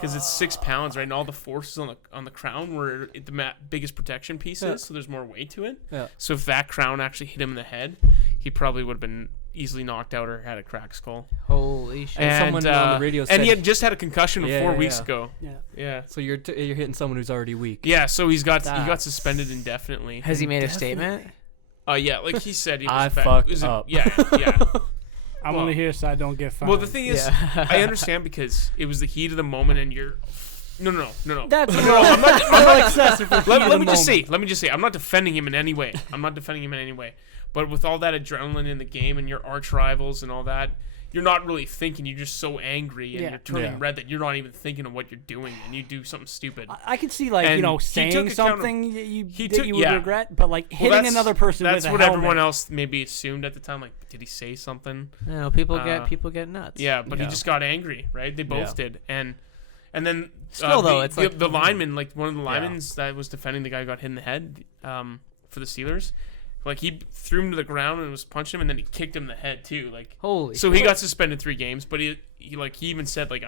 Because it's 6 pounds, right? And all the forces on the crown were the biggest protection pieces, so there's more weight to it. Yeah. So if that crown actually hit him in the head, he probably would have been easily knocked out or had a cracked skull. Holy shit. And someone on the radio and said- he had just had a concussion Yeah, 4 yeah, weeks yeah. ago. Yeah. Yeah. So you're hitting someone who's already weak. Yeah. So he got That's- suspended indefinitely. Has he made a statement? Yeah, like he said, he was I a bad- fucked was it- up. Yeah. I'm Well- only here so I don't get fined. Well, the thing is, Yeah. I understand because it was the heat of the moment, and you're. No. That's No, I'm not. a little excessive for Let me just say, I'm not defending him in any way. But with all that adrenaline in the game and your arch rivals and all that, you're not really thinking. You're just so angry and Yeah. you're turning Yeah. red that you're not even thinking of what you're doing, and you do something stupid. I could see, like, And he saying took something He that took- you would yeah. regret, but, like, Well, hitting that's- another person That's with a what helmet. everyone else maybe assumed at the time. Like, did he say something? No, people Uh, get nuts. Yeah, but he Yeah. just got angry, right? They both Yeah. did, and And then Still, though, it's like- the lineman, like one of the linemen that was defending the guy who got hit in the head for the Steelers. Like he threw him to the ground and was punching him, and then he kicked him in the head too. Like Holy. so he got suspended 3 games, but he even said like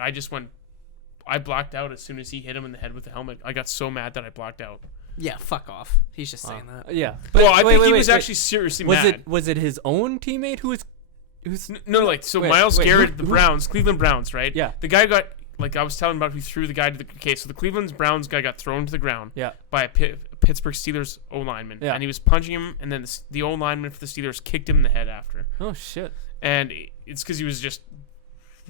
I blacked out as soon as he hit him in the head with the helmet. I got so mad that I blacked out. Yeah, fuck off. He's just saying that. Yeah. Well, I wait, think he wait, was wait. actually seriously Was mad. was it his own teammate who was? No, like so Wait, Miles wait, Garrett, who- the who- Browns, Cleveland Browns, right? Yeah. The guy got like I was telling about who threw the guy to the so the Cleveland Browns guy got thrown to the ground Yeah. by a Pittsburgh Steelers O lineman, Yeah. and he was punching him, and then the O lineman for the Steelers kicked him in the head after, Oh shit. and it's because he was just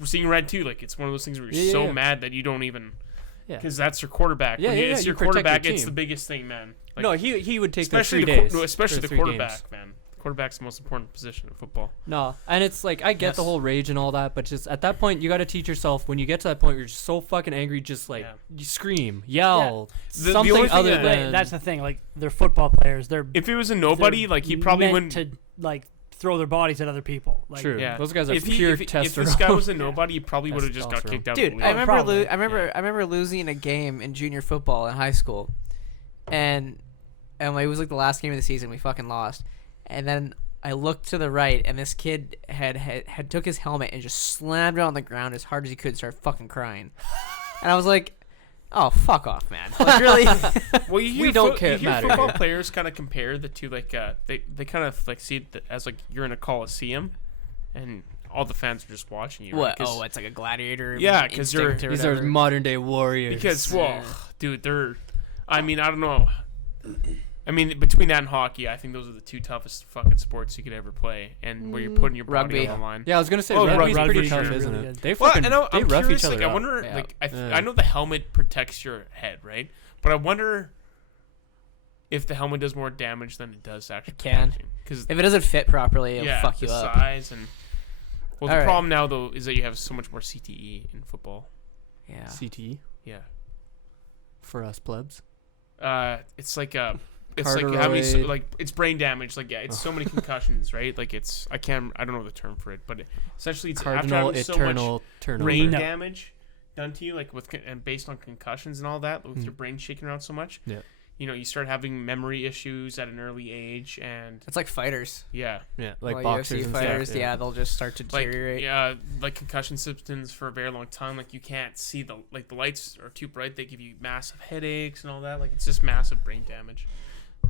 seeing red too. Like it's one of those things where you're Yeah, so yeah. mad that you don't even Yeah. because that's your quarterback. Yeah, When yeah, yeah, it's you your protect your quarterback. It's team. the biggest thing, man. Like, No, he would take the especially 3 the days. especially or the 3 quarterback, games. man. Quarterback's the most important position in football. No, and it's like I get the Yes. whole rage and all that, but just at that point you got to teach yourself. When you get to that point, where you're just so fucking angry, just like Yeah. you scream, yell, The something only thing other that- than That's the thing. Like they're football players. They're If it was a nobody, they're like he probably meant wouldn't. to like throw their bodies at other people. Like, True. Yeah, Those guys are if pure if testosterone. this guy was a nobody, he probably would have just got Testosterone. kicked out. Dude, of the I league. remember, probably. I remember losing a game in junior football in high school, and like, it was like the last game of the season. We fucking lost, and then I looked to the right, and this kid had took his helmet and just slammed it on the ground as hard as he could, and started fucking crying, and I was like, "Oh, fuck off, man!" Like, really? Well, you hear We don't care, You hear matter football here. players kind of compare the two, like they kind of like see it as like you're in a coliseum, and all the fans are just watching you. What? Right? 'Cause- Oh, it's like a gladiator. Yeah, 'cause you're- instinct or These are whatever. modern day warriors. because well, dude, they're. I mean, I don't know. I mean, between that and hockey, I think those are the 2 toughest fucking sports you could ever play, and where you're putting your body Rugby. on the line. yeah, I was gonna say Oh, rugby's rugby pretty for tough, sure. isn't Really it? good. They Well, fucking and I'm they rough curious. each other Like, I up. wonder. Yeah. Like, Yeah. I know the helmet protects your head, right? But I wonder if the helmet does more damage than it does actually. It can. Because If it doesn't fit properly, it'll fuck you the up. size and. Well, the All right. problem now though is that you have so much more CTE in football. Yeah. CTE Yeah. for us plebs. It's like it's like how many Carteroid. like it's brain damage. Like it's so many concussions, right? Like it's I don't know the term for it, but essentially it's after Cardinal having so much eternal turnover. brain No. damage done to you, like and based on concussions and all that, with your brain shaking around so much. Yeah. You know, you start having memory issues at an early age, and It's like fighters. yeah, Yeah, like Well, boxers UFC and fighters. stuff. Yeah, they'll just start to like deteriorate. like concussion symptoms for a very long time. Like you can't see the lights are too bright. They give you massive headaches and all that. Like it's just massive brain damage.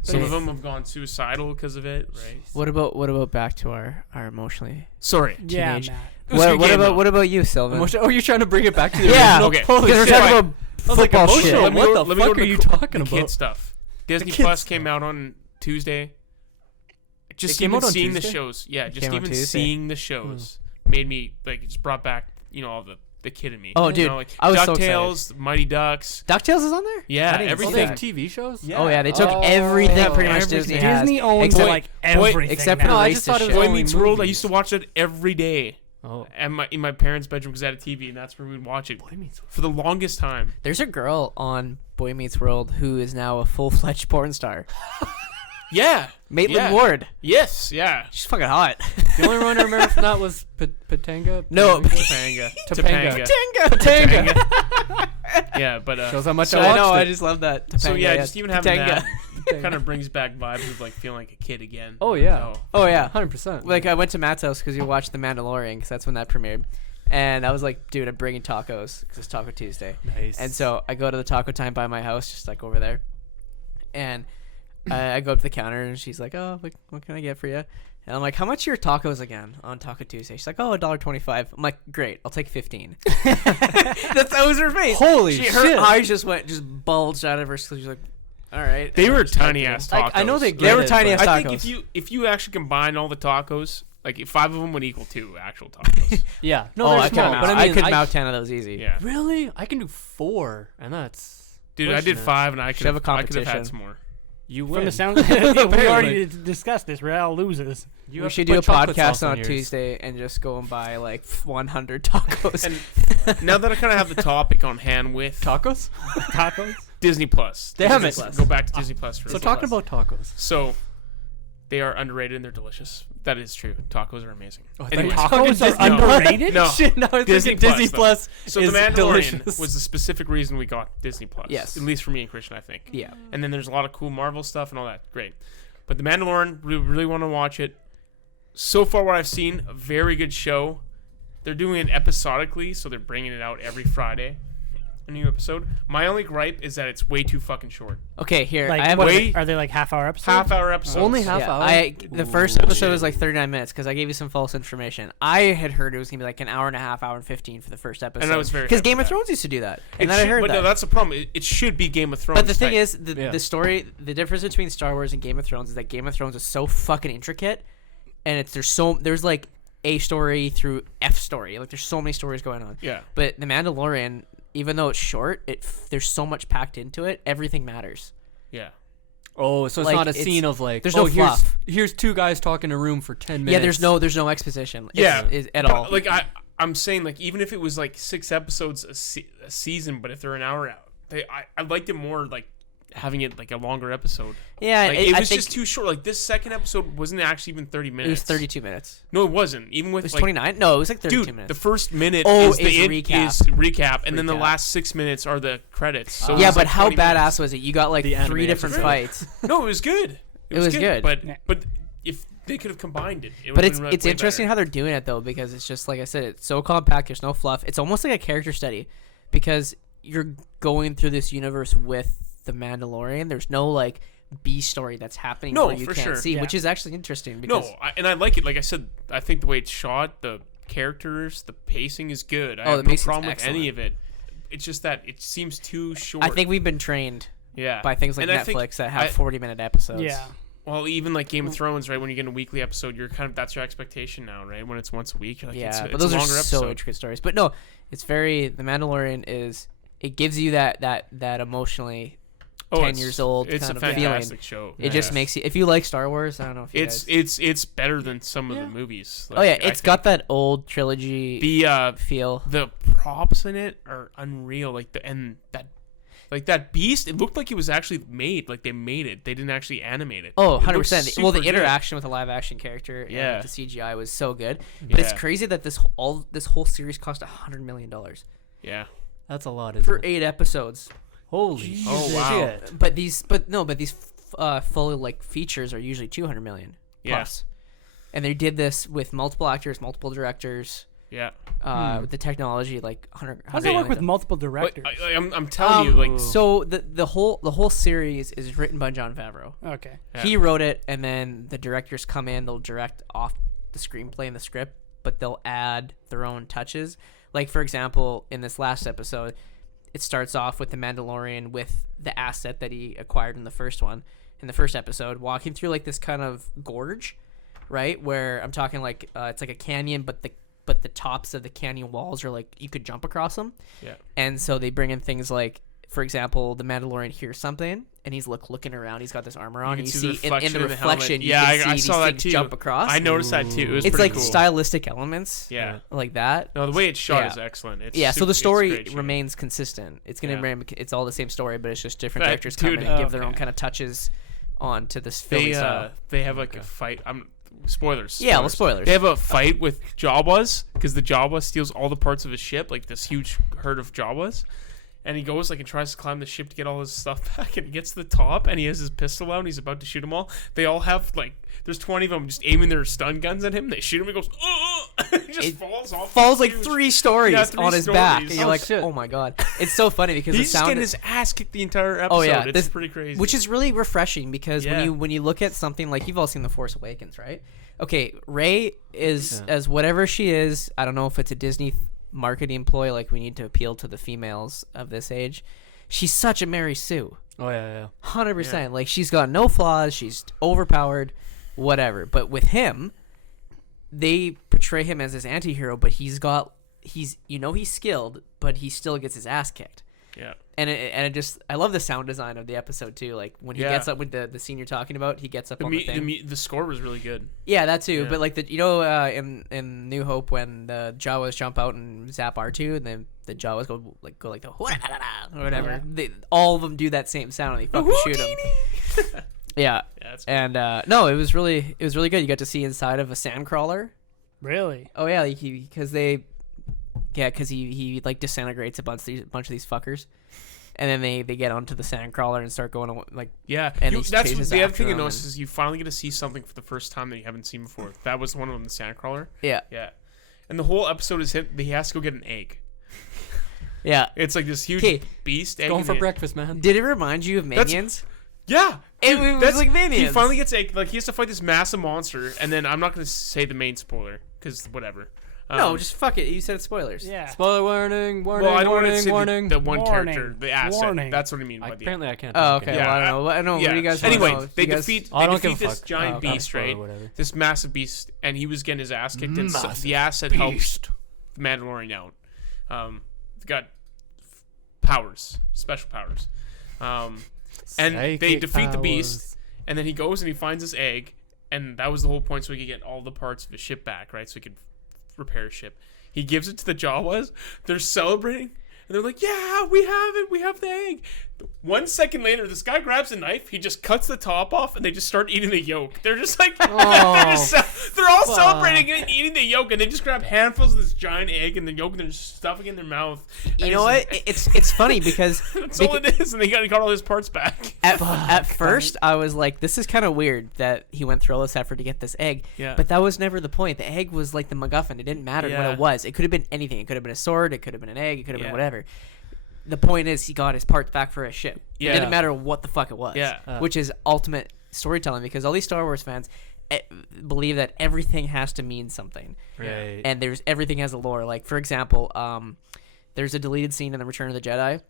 Some of them have gone suicidal because of it, right? What about back to our emotionally? Sorry. Yeah, Teenage- Matt. It was a good game, though. What about you, Sylvan? Oh, you're trying to bring it back to the Yeah, original? okay. Holy Because we're shit. talking about I was like, football emotional. shit. What the let me go fuck to are you the talking kid about? stuff. Disney kid Plus stuff. came out on Tuesday. Just It came even out on seeing the Tuesday? shows, yeah, just came out even Tuesday? seeing the shows made me like it just brought back all the kid in me. Oh, You dude, know, like I was so DuckTales, Mighty Ducks, DuckTales is on there? yeah, I didn't see Oh, everything. they have TV shows? Oh yeah, they took everything Yeah, pretty much everything. Disney has. Disney owns except, like boy, everything. except for now. No, I racist just thought it was shit. Boy only Meets World. I movies. used to watch it every day. Oh. In my parents' bedroom because I had a TV, and that's where we would watch it for the longest time. There's a girl on Boy Meets World who is now a full-fledged porn star. Yeah, Maitland Yeah. Ward. yes, yeah. She's fucking hot. The only one I remember from that was Patanga. No. Topanga, Topanga. Topanga. Yeah, but Shows how much So I I watched know. it. I just love that. so Topanga, yeah, just even having Topanga. that kind of brings back vibes of like feeling like a kid again. Oh, yeah. So, Oh yeah. 100%. Like I went to Matt's house because you watched The Mandalorian because that's when that premiered, and I was like, dude, I'm bringing tacos because it's Taco Tuesday. nice. And so I go to the taco time by my house, just like over there, and I go up to the counter and she's like, "Oh, what can I get for you?" And I'm like, "How much are your tacos again on Taco Tuesday?" She's like, "Oh, $1.25." I'm like, "Great, I'll take 15." That was her face. Holy Her shit. eyes just bulged out of her. So she's like, "All right." they And were I just typed tiny it in. ass tacos. Like, I know they They get were it, tiny but- ass I think tacos. if you actually combine all the tacos, like 5 of them would equal 2 actual tacos. Yeah. No, Oh, they're I could small, mouth, but I I mean, could mouth 10 of those easy. Yeah, Really? I can do 4, and that's... dude, I did pushing it. 5 and I Should could have a I could have had competition. some more. You From win. the sound, we already Apparently. discussed this. Rheal loses. You We have should to do a put chocolate podcast sauce on yours. Tuesday and just go and buy like 100 tacos. And now that I kind of have the topic on hand with Tacos? Tacos. Disney Plus, Damn Disney it. Plus. Go back to Disney Plus for a So second. talking about tacos. So They are underrated and they're delicious. That is true. Tacos are amazing. Oh, Anyways. Tacos are Disney underrated? No. Shit, no, it's Disney Disney Plus, Plus So is The Mandalorian delicious. was the specific reason we got Disney Plus. Yes. At least for me and Christian, I think. Yeah. And then there's a lot of cool Marvel stuff and all that. Great. But The Mandalorian, we really want to watch it. So far, what I've seen, a very good show. They're doing it episodically, so they're bringing it out every Friday. A new episode. My only gripe is that it's way too fucking short. Okay, here Like, I have what Wait. are they like half-hour episodes? Half-hour episodes. Only half yeah, hour. the first episode was like 39 minutes because I gave you some false information. I had heard it was gonna be like an hour and a half, hour and 15 for the first episode. And I was very because happy Game with of that. Thrones used to do that, It and then I should- heard but that. no, that's the problem. It should be Game of Thrones. But the thing type. is, Yeah. the story, the difference between Star Wars and Game of Thrones is that Game of Thrones is so fucking intricate, and there's like A story through F story. Like there's so many stories going on. Yeah. But The Mandalorian, even though it's short, there's so much packed into it. Everything matters. Yeah. Oh, so it's Like, not a it's- scene of like, there's oh, no fluff. here's two guys talking in a room for 10 minutes. Yeah, there's no exposition. Yeah. At But, all. Like I'm saying, like even if it was like 6 episodes a season, but if they're an hour out, I liked it more like having it like a longer episode. Yeah, Like, I it was think just too short. Like this second episode wasn't actually even 30 it minutes. was 32 minutes. No, it wasn't. Even It with was like 29. No, it was like 32 dude, minutes. the first minute Oh, is the is recap. is recap, and then the Recap. last 6 minutes are the credits. So it yeah, was, but like, how 20 badass minutes. was it? You got like The anime 3 different episode. fights. No, it was good. It was good. But Yeah. but if they could have combined it, it But would've it's been it's way interesting better. how they're doing it though, because it's just like I said, it's so compact. There's no fluff. It's almost like a character study, because you're going through this universe with the Mandalorian. There's no like B story that's happening No, where you for can't sure. see, Yeah. which is actually interesting. Because No, and I like it. Like I said, I think the way it's shot, the characters, the pacing is good. I Oh, have the no pacing's problem with any excellent. of it. It's just that it seems too short. I think we've been trained yeah. by things like And I think Netflix that have I- 40-minute episodes. Yeah. Well, even like Game of Thrones, right? When you get a weekly episode, you're kind of that's your expectation now, right? When it's once a week, you're like, Yeah, it's, but it's those a are longer so episode. intricate stories. But no, it's very. The Mandalorian is. It gives you that emotionally 10 it's- years old It's kind a of feeling. fantastic show. It just makes you. If you like Star Wars, I don't know if you guys. It's better than some of Yeah. the movies. Oh yeah, like, I it's got think. that old trilogy the feel. the props in it are unreal. Like that beast, it looked like it was actually made. Like they made it. They didn't actually animate it. Oh, It looks 100%. Well, the super good. interaction with the live action character Yeah. and the CGI was so good. But it's Yeah. crazy that this whole series cost $100 million Yeah. That's a lot, isn't for it? 8 episodes. Holy Oh, shit. wow. But these full like features are usually 200 million Yeah. plus. And they did this with multiple actors, multiple directors, Yeah. with the technology like 100. How does it work with multiple But directors? I'm telling you, like, So the whole series is written by Jon Favreau. Okay. Yeah. He wrote it, and then the directors come in. They'll direct off the screenplay and the script, but they'll add their own touches. Like for example, in this last episode, it starts off with the Mandalorian with the asset that he acquired in the first episode, walking through like this kind of gorge, right? Where I'm talking like it's like a canyon, but the tops of the canyon walls are like you could jump across them. Yeah. And so they bring in things like, for example, the Mandalorian hears something, and he's looking around. He's got this armor on. can and you see the see in the reflection in the reflection, helmet. you Yeah, can I see saw these that things too. jump across. I noticed that too. It was It's pretty like cool. stylistic elements, Yeah. like that. No, the way it's shot Yeah. is excellent. It's Yeah, so the it's story great shit. remains consistent. It's gonna Yeah. remain. It's all the same story, but it's just different Fact, directors come in dude, and give their okay. own kind of touches on to this filmy style. They have like a fight. Spoilers. Yeah, well, spoilers. They have a fight with Jawas because the Jawa steals all the parts of his ship, like this huge herd of Jawas. And he goes like and tries to climb the ship to get all his stuff back, and he gets to the top, and he has his pistol out, and he's about to shoot them all. They all have like, there's 20 of them just aiming their stun guns at him. They shoot him, he goes, he just It falls off. Falls like huge. 3 stories Yeah, 3 on his back, stories. and you're Oh, like, shit. oh my god! It's so funny because He's the just sound. getting his ass kicked the entire episode. Oh yeah, It's pretty crazy. Which is really refreshing because Yeah. when you look at something like, you've all seen The Force Awakens, right? Okay, Rey is Yeah. as whatever she is. I don't know if it's a Disney marketing ploy, like we need to appeal to the females of this age. She's such a Mary Sue, Oh, yeah. 100%. Like she's got no flaws. She's overpowered, whatever. But with him, they portray him as this anti-hero, but he's skilled, but he still gets his ass kicked. yeah. And it just, I love the sound design of the episode too. Like when he Yeah. gets up with the scene you're talking about, he gets up on the thing. The score was really good. Yeah, that too. Yeah. But like in New Hope, when the Jawas jump out and zap R2, and then the Jawas go like the or whatever. Yeah. All of them do that same sound, and they fucking shoot him. Yeah, Yeah, that's cool. and no, it was really good. You got to see inside of a sand crawler. Really? Oh yeah, because he like disintegrates a bunch of these fuckers, and then they get onto the sand crawler and start going like Yeah, and he that's chases the other after thing I him noticed and- is you finally get to see something for the first time that you haven't seen before. That was one of them, the Sandcrawler. yeah. Yeah, and the whole episode is him. He has to go get an egg. Yeah. It's like this huge 'Kay. beast egg. Going in for the- breakfast, man. Did it remind you of Minions? Yeah, It dude, was that's like He Minions. finally gets egg. Like he has to fight this massive monster, and then I'm not gonna say the main spoiler because whatever. No, just fuck it. You said spoilers. Yeah. Spoiler warning, warning, well, I don't want to warning, say warning. the one Warning. character, the asset. Warning. That's what I mean by the. Apparently, I can't. Oh, talk okay. anymore. Yeah, Well, I don't know. I don't know. Yeah. What do you guys wanna Anyway, know? they You guys- defeat. Oh, I They don't give defeat a this fuck. giant Oh, okay. beast, Spoiler, right? whatever. This massive beast, and he was getting his ass kicked, and Massive the asset helped the Mandalorian out. Got powers, special powers, and they Psychic defeat the powers. beast, and then he goes and he finds this egg, and that was the whole point, so he could get all the parts of his ship back, right? So he could repair his ship. He gives it to the Jawas. They're celebrating, and they're like, "Yeah, we have it. We have the egg." 1 second later, this guy grabs a knife. He just cuts the top off, and they just start eating the yolk. They're just like, they're all celebrating it and eating the yolk, and they just grab handfuls of this giant egg and the yolk, and they're just stuffing it in their mouth. You And know what? It's funny because That's all it is, and they got all his parts back. at first I was like, this is kind of weird that he went through all this effort to get this egg. Yeah. But that was never the point. The egg was like the MacGuffin. It didn't matter what Yeah. it was. It could have been anything. It could have been a sword. It could have been an egg. It could have Yeah. been whatever. The point is, he got his parts back for his ship. Yeah. It didn't matter what the fuck it was. Yeah. Which is ultimate storytelling, because all these Star Wars fans believe that everything has to mean something, Right. and everything has a lore. Like, for example, there's a deleted scene in the Return of the Jedi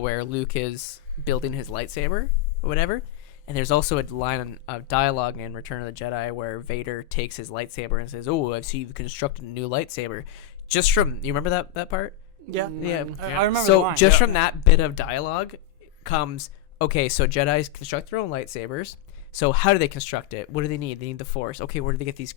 where Luke is building his lightsaber or whatever, and there's also a line of dialogue in Return of the Jedi where Vader takes his lightsaber and says, "Oh, I've seen you constructed a new lightsaber." Just from, you remember that part? Yeah. Yeah. I remember the So line. just Yeah. from that bit of dialogue comes, okay, so Jedis construct their own lightsabers. So how do they construct it? What do they need? They need the Force. Okay, where do they get these?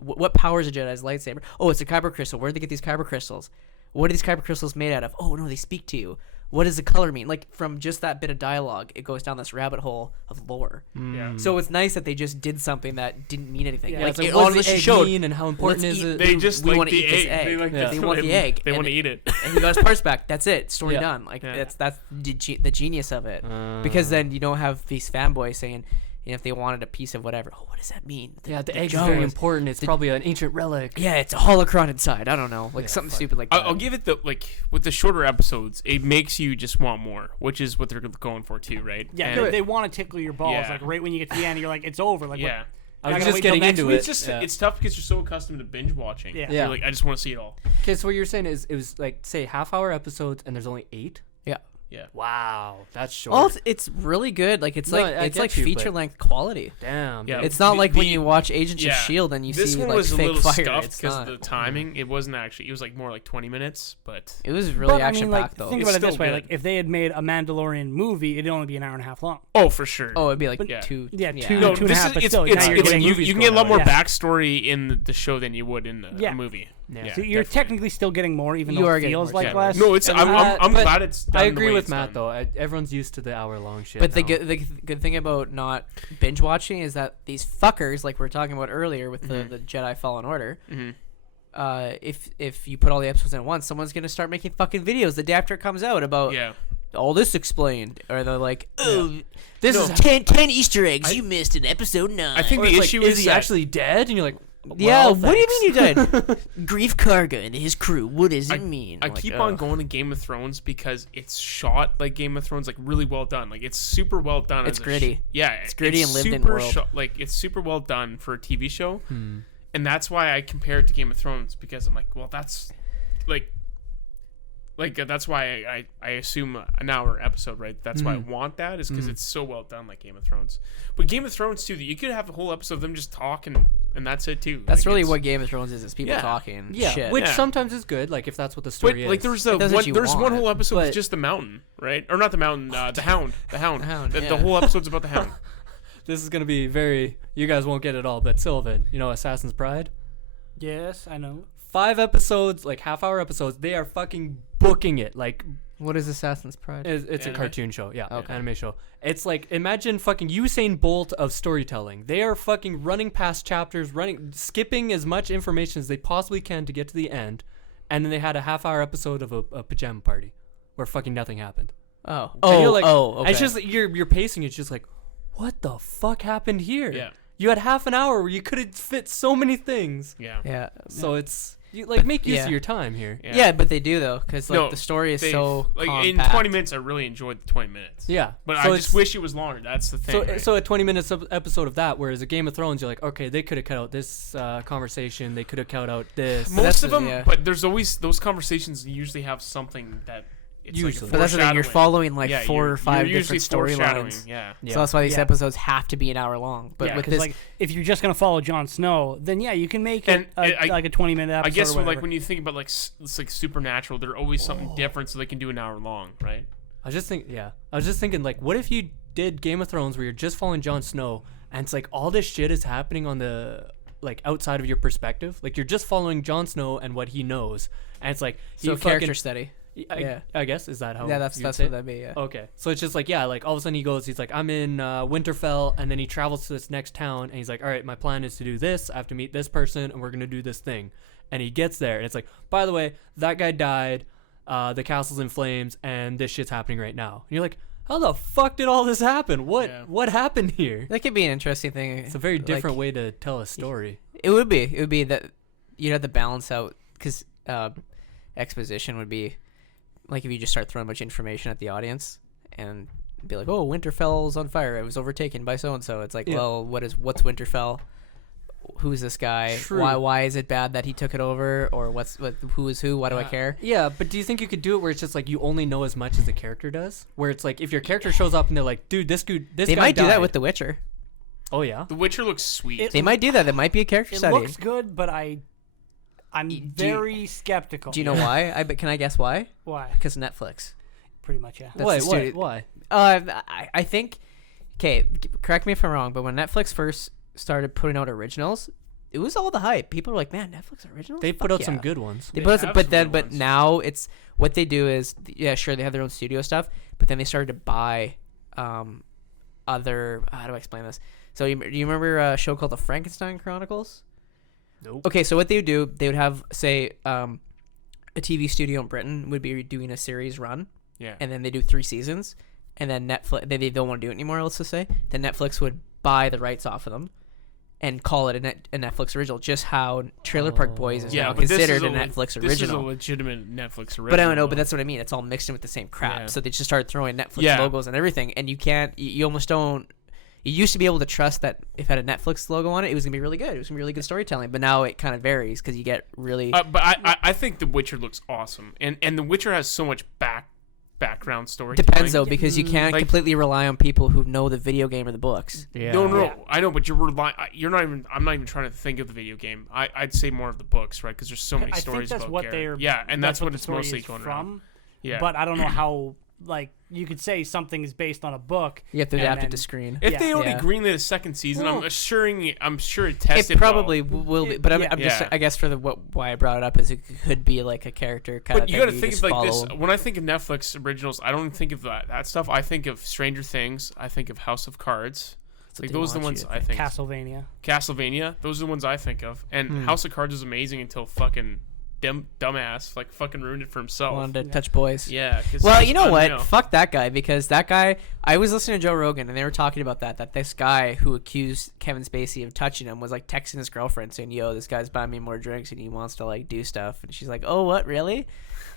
What powers a Jedi's lightsaber? Oh, it's a kyber crystal. Where do they get these kyber crystals? What are these kyber crystals made out of? Oh no, they speak to you. What does the color mean? Like, from just that bit of dialogue, it goes down this rabbit hole of lore. Yeah. So it's nice that they just did something that didn't mean anything. Yeah, Yeah, Like, it's like, it what does honestly the egg showed. mean and how important let's is eat- it? They just we like wanna the eat this egg. egg. They like Yeah. the They want the egg. They and want to eat it. and he got his parts back. That's it. Story Yeah. done. Like, Yeah. that's the genius of it. Because then you don't have these fanboys saying, you know, if they wanted a piece of whatever, oh, what does that mean? Yeah, the egg is very important. It's probably an ancient relic. Yeah, it's a holocron inside. I don't know, like Yeah, something fuck. stupid like that. I'll give it the with the shorter episodes, it makes you just want more, which is what they're going for too, right? Yeah, And- they want to tickle your balls. Yeah. Like right when you get to the end, you're like, it's over. Like, yeah. I was gotta just wait till getting next into week. it. It's just Yeah. it's tough because you're so accustomed to binge watching. Yeah. Yeah. You're like, I just want to see it all. Okay, so what you're saying is it was like, say, half-hour episodes and there's only 8? Yeah. Yeah. Wow, that's short. Well, it's really good. Like, it's No, like I it's get like you, but- feature length quality. Damn. Yeah. dude. It's not like when the- you watch Agents yeah. of Shield and you This see one like was a fake little fire. stuffed It's because of not. the timing. It wasn't actually. It was like more like 20 minutes, but It was really but I action mean, like, packed though. think It's about it this still way: good. like, if they had made a Mandalorian movie, it'd only be an hour and a half long. oh, for sure. Oh, it'd be like Yeah. two. Yeah, no, two and a this half, is but it's, still, it's, now you're it's- getting you movies can get a lot going more on. Yeah. backstory in the show than you would in the Yeah. movie. Yeah. So you're definitely. technically still getting more, even You though are it getting feels more, like yeah. less. No, it's I'm but glad it's done I the agree way with it's Matt done. though. Everyone's used to the hour-long shit. But the now. good thing about not binge watching is that these fuckers, like we were talking about earlier with the Jedi Fallen Order, Mhm. if you put all the episodes in at once, someone's gonna start making fucking videos the day after it comes out about Yeah. all this explained, or they're like, oh, this No. is 10 Easter eggs you missed in episode 9. I think Or the it's like, issue is he that- actually dead? And you're like, yeah, well, what do you thanks. mean you died? Grief Karga and his crew. What does it mean? I I'm like, keep ugh. on going to Game of Thrones because it's shot like Game of Thrones, like really well done. Like it's super well done. It's as a gritty. yeah, It's gritty and lived in super world. like it's super well done for a TV show, Hmm. and that's why I compare it to Game of Thrones because I'm like, well, that's like that's why I assume an hour episode, right? That's why I want that is because it's so well done, like Game of Thrones. But Game of Thrones too, that you could have a whole episode of them just talking, and that's it too. That's Like, really it's- what Game of Thrones is people Yeah. talking Yeah, shit. which Yeah. sometimes is good, like if that's what the But story is. like there was It does what you there's one want. whole episode with But- just the mountain, right? Or not the mountain, the hound, the hound. The hound, The yeah. whole episode's about the hound. This is gonna be very. You guys won't get it all, but Sylvan, you know, Assassin's Pride. Yes, I know. 5 episodes, like half-hour episodes. They are fucking booking it, like What is Assassin's Pride? It's a Anime? cartoon show. Yeah, Okay. anime show. It's like, imagine fucking Usain Bolt of storytelling. They are fucking running past chapters, skipping as much information as they possibly can to get to the end, and then they had a half-hour episode of a pajama party where fucking nothing happened. Oh. And you're like, Okay. and it's just like, you're pacing. It's just like, what the fuck happened here? Yeah. You had half an hour where you could have fit so many things. Yeah. Yeah. So it's make use yeah. of your time here. Yeah, but they do though, because like No, the story is They- so like compact. in 20 minutes, I really enjoyed the 20 minutes. Yeah, But so I it's- just wish it was longer. That's the thing. So, right? so a 20 minutes episode of that, whereas a Game of Thrones, you're like, okay, they could have cut out this conversation, they could have cut out this. most of the- them, yeah. but there's always those conversations usually have something that it's Usually. like a But that's the thing. You're foreshadowing. following like Yeah, 4 you're- or 5 you're usually different foreshadowing, storylines. Yeah. Yeah. So that's why these Yeah. episodes have to be an hour long. But Yeah, with 'Cause, this, like, if you're just gonna follow Jon Snow, then yeah, you can make And it like a 20-minute episode. I guess or like whatever. when you think about like it's like supernatural, they're always something different, so they can do an hour long, right? I was just thinking, like, what if you did Game of Thrones where you're just following Jon Snow, and it's like all this shit is happening on the like outside of your perspective, like you're just following Jon Snow and what he knows, and it's like so character study. Yeah. I guess is that how? Yeah, that's you'd that's say what it? that'd be. Yeah. Okay, so it's just like, yeah, like all of a sudden he's like, I'm in Winterfell, and then he travels to this next town, and he's like, all right, my plan is to do this. I have to meet this person, and we're gonna do this thing. And he gets there, and it's like, by the way, that guy died. The castle's in flames, and this shit's happening right now. And you're like, how the fuck did all this happen? What happened here? That could be an interesting thing. It's a very different like, way to tell a story. It would be. It would be that you'd have to balance out because exposition would be like if you just start throwing a bunch of information at the audience and be like, "Oh, Winterfell's on fire. It was overtaken by so and so." It's like, Yeah. well, what's Winterfell? Who's this guy? True. Why is it bad that he took it over? Or who is who? Why do I care? Yeah, but do you think you could do it where it's just like you only know as much as the character does? Where it's like if your character shows up and they're like, dude, this They guy might do that died." with The Witcher. Oh yeah. The Witcher looks sweet. It- They might do that. That might be a character it study. looks good, but I'm Do you- very skeptical. Do you know why? Can I guess why? why? Because Netflix. Pretty much, yeah. That's Why? the Why? studio- Why? I think. Okay, correct me if I'm wrong, but when Netflix first started putting out originals, it was all the hype. People were like, "Man, Netflix originals." They put Fuck out some yeah." good ones. They They put out have but some then, good but ones. now it's what they do is, yeah, sure they have their own studio stuff, but then they started to buy, other. How do I explain this? So do you remember a show called The Frankenstein Chronicles? Nope. Okay, so what they would do, they would have say, a TV studio in Britain would be doing a series run, Yeah. and then they do 3 seasons, and then Netflix they don't want to do it anymore. Let's just say then Netflix would buy the rights off of them, and call it a Netflix original. Just how Trailer Park Boys is yeah, now but this considered is a Netflix This is a original. legitimate Netflix original. But I don't know. though. But that's what I mean. It's all mixed in with the same crap. Yeah. So they just started throwing Netflix Yeah. logos and everything, and you can't. You almost don't. You used to be able to trust that if it had a Netflix logo on it, it was gonna be really good. It was gonna be really good storytelling. But now it kind of varies because you get really. But I think The Witcher looks awesome, and The Witcher has so much background story. Depends though, because you can't Like- completely rely on people who know the video game or the books. Yeah. No, Yeah. I know, but you're not even. I'm not even trying to think of the video game. I'd say more of the books, right? Because there's so many I stories think that's about what Geralt. they're. Yeah, and that's what the it's story mostly is going from. around. Yeah, But I don't know how. Like you could say something is based on a book. You have to And adapt it then- to screen. if yeah. they already Yeah. greenlit a second season, Well, I'm sure it tested. It probably well. will be, but I'm, Yeah. I'm just, Yeah. I guess for why I brought it up is it could be like a character kind But of you thing. got to think just of like this. follow. When I think of Netflix originals, I don't think of that stuff. I think of Stranger Things. I think of House of Cards. That's what Like they those are the want ones you to I think. think. Castlevania. Castlevania. Those are the ones I think of. And Hmm. House of Cards is amazing until fucking dumbass like fucking ruined it for himself. Wanted to touch boys. Yeah. 'Cause Well, he's you know what? unreal. Fuck that guy, because that guy. I was listening to Joe Rogan and they were talking about that this guy who accused Kevin Spacey of touching him was like texting his girlfriend saying, "Yo, this guy's buying me more drinks and he wants to like do stuff," and she's like, "Oh, what, really?"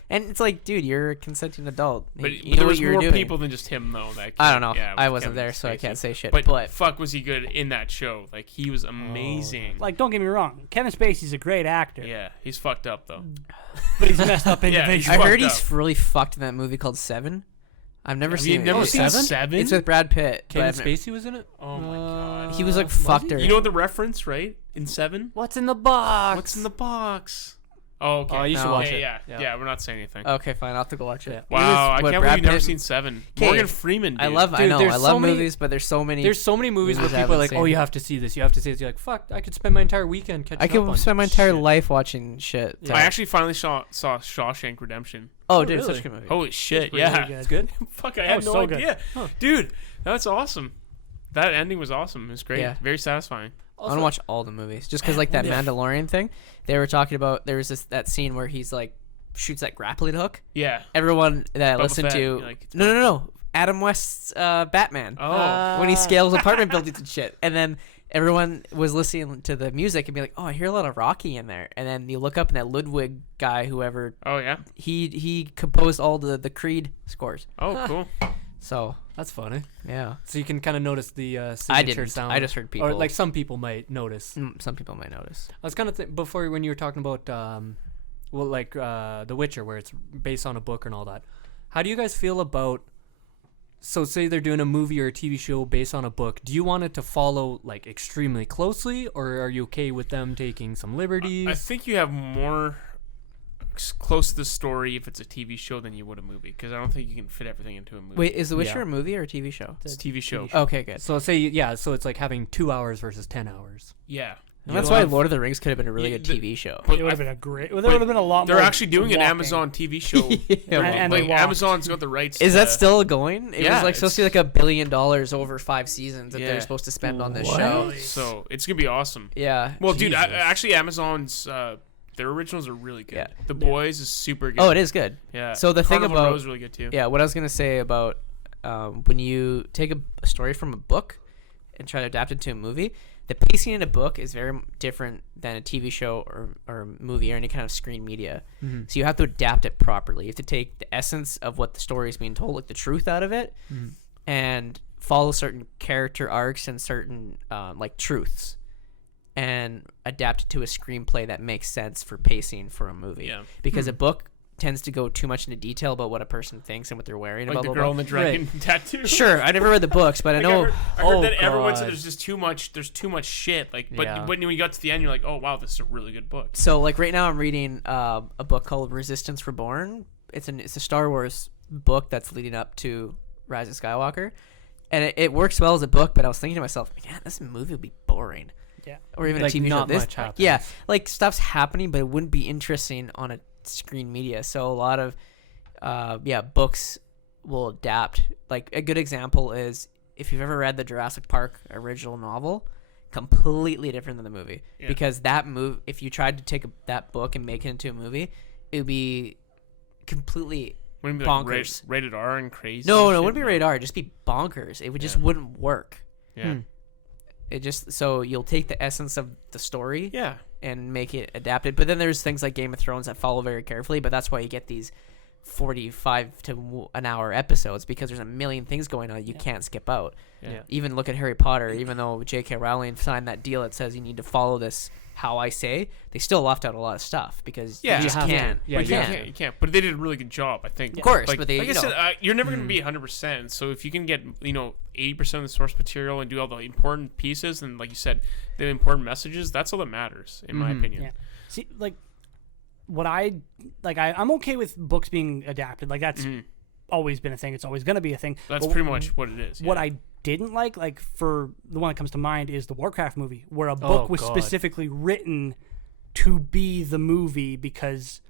And it's like, dude, you're a consenting adult. But, you but know there what was you were more doing. people than just him though. That I don't know. yeah, I with wasn't Kevin there, so I Spacey. can't say shit. But, But fuck, was he good in that show? Like he was amazing. Like, don't get me wrong, Kevin Spacey's a great actor, yeah, he's fucked up though. but he's messed up Yeah, individual. he's I heard fucked he's really fucked in that movie called Seven. I've never Have seen you it. never Oh, seen Seven? Seven? It's with Brad Pitt. but Kevin I've- Spacey was in it. Oh my god. He was like Was fucked he? her. You know the reference, right? In Seven. What's in the box? What's in the box? Oh, okay. Oh, you should No. watch yeah, it. Yeah, Yeah. yeah, we're not saying anything. Okay, fine. I'll have to go watch it. Yeah. It Wow, was, I what, can't believe Brad you've never Pitt- seen Seven. 'Kay. Morgan Freeman, dude. I love Dude, I there's love so many- movies, but there's so many. There's so many movies where Movies I people are like, haven't "Oh, seen. you have to see this. You have to see this." You're like, "Fuck, I could spend my entire weekend catching I up could on spend my entire shit. life watching shit. Yeah. I actually finally saw Shawshank Redemption. Oh, dude, it's really? such a good movie. Holy shit, really yeah. good. It's good. Fuck, I That had was no so good. idea. Huh. Dude, that's awesome. That ending was awesome. It was great. Yeah. Very satisfying. I want to watch all the movies just because, like, that Mandalorian thing. They were talking about. There was that scene where he's like shoots that grappling hook. Yeah. Everyone that Boba listened Fett, to like, it's no, Adam West's Batman. Oh. When he scales apartment buildings and shit, and then everyone was listening to the music and be like, "Oh, I hear a lot of Rocky in there." And then you look up and that Ludwig guy, whoever Oh, yeah. he composed all the Creed scores. Oh, cool. So That's funny. yeah, So you can kind of notice the I signature didn't. sound. I just heard people. Or like some people might notice. Some people might notice. I was kind of before when you were talking about The Witcher, where it's based on a book and all that. How do you guys feel about? So say they're doing a movie or a TV show based on a book. Do you want it to follow like extremely closely, or are you okay with them taking some liberties? I think you have more close to the story if it's a TV show than you would a movie, because I don't think you can fit everything into a movie. Wait, is The Witcher Yeah. a movie or a TV show? It's a TV show. Okay, good. So so it's like having 2 hours versus 10 hours. Yeah. And that's You why have- Lord of the Rings could have been a really Yeah, good the- TV show. But It would I- have been a great. There but would have been a lot They're more. actually doing an walking. Amazon TV show. And like they walk. Amazon's got the rights. Is to, that still going? It yeah, was like supposed to be like $1 billion over 5 seasons that Yeah. they're supposed to spend on this What? show. So it's gonna be awesome. Yeah. Well, dude, Jesus. actually, Amazon's their originals are really good. Yeah. The Boys is super good. Oh, it is good. Yeah. So the thing Carnival about Row is really good too. yeah, what I was gonna say about when you take a story from a book and try to adapt it to a movie, the pacing in a book is very different than a TV show or movie or any kind of screen media. Mm-hmm. So you have to adapt it properly. You have to take the essence of what the story is being told, like the truth out of it, Mm-hmm. and follow certain character arcs and certain like truths, and adapt it to a screenplay that makes sense for pacing for a movie. Yeah. Because a book tends to go too much into detail about what a person thinks and what they're wearing. Like blah, the blah, girl blah. in the dragon tattoo. Sure, I never read the books, but I Like, know. I heard Oh, that everyone God. said there's just too much. There's too much shit. Like, but Yeah. when you got to the end, you're like, oh wow, this is a really good book. So, like right now, I'm reading a book called Resistance Reborn. It's a Star Wars book that's leading up to Rise of Skywalker, and it works well as a book. But I was thinking to myself, yeah, this movie would be boring. Yeah. Or even Like, a TV show. not This, much happens. yeah, like stuff's happening, but it wouldn't be interesting on a screen media. So a lot of books will adapt. Like a good example is if you've ever read the Jurassic Park original novel, completely different than the movie. Yeah. Because that if you tried to take that book and make it into a movie, it would be completely Wouldn't it be like bonkers. rated R and crazy. no, and it shit? wouldn't be rated R. It'd just be bonkers. It would just Yeah. wouldn't work. Yeah. It just so you'll take the essence of the story Yeah. and make it adapted. But then there's things like Game of Thrones that follow very carefully. But that's why you get these 45 to an hour episodes, because there's a million things going on you can't skip out. Yeah. Even look at Harry Potter. Even though J.K. Rowling signed that deal that says you need to follow this how I say, they still left out a lot of stuff because Yeah. you just You have to. can't. Yeah, Like, you you can't. can't. You can't. But they did a really good job, I think. Of course, Like, but they, like I you know, said, you're never going to be 100%. So if you can get 80% of the source material and do all the important pieces and, like you said, the important messages, that's all that matters, in my opinion. Yeah. See, like, what I'm okay with books being adapted. Like, that's always been a thing. It's always going to be a thing. That's But pretty much what it is. What yeah. I didn't like for the one that comes to mind is the Warcraft movie, where a book was God. specifically written to be the movie because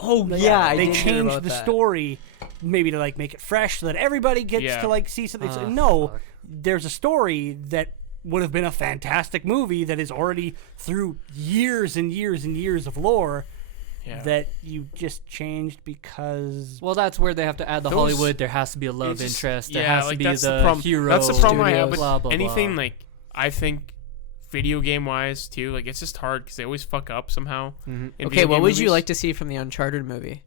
Oh like, yeah, I they did hear changed about the that. story like make it fresh so that everybody gets Yeah. to like see something. Ah, No, fuck. there's a story that would have been a fantastic movie that is already through years and years and years of lore Yeah. that you just changed because Well, that's where they have to add the Those- Hollywood. There has to be a love It's just- interest. There yeah, has like, to be that's the problem. hero. That's the problem I have. studios, But blah, blah, anything blah. like, I think, video game wise too, like it's just hard because they always fuck up somehow. in Okay, video what game would you movies. like to see from the Uncharted movie?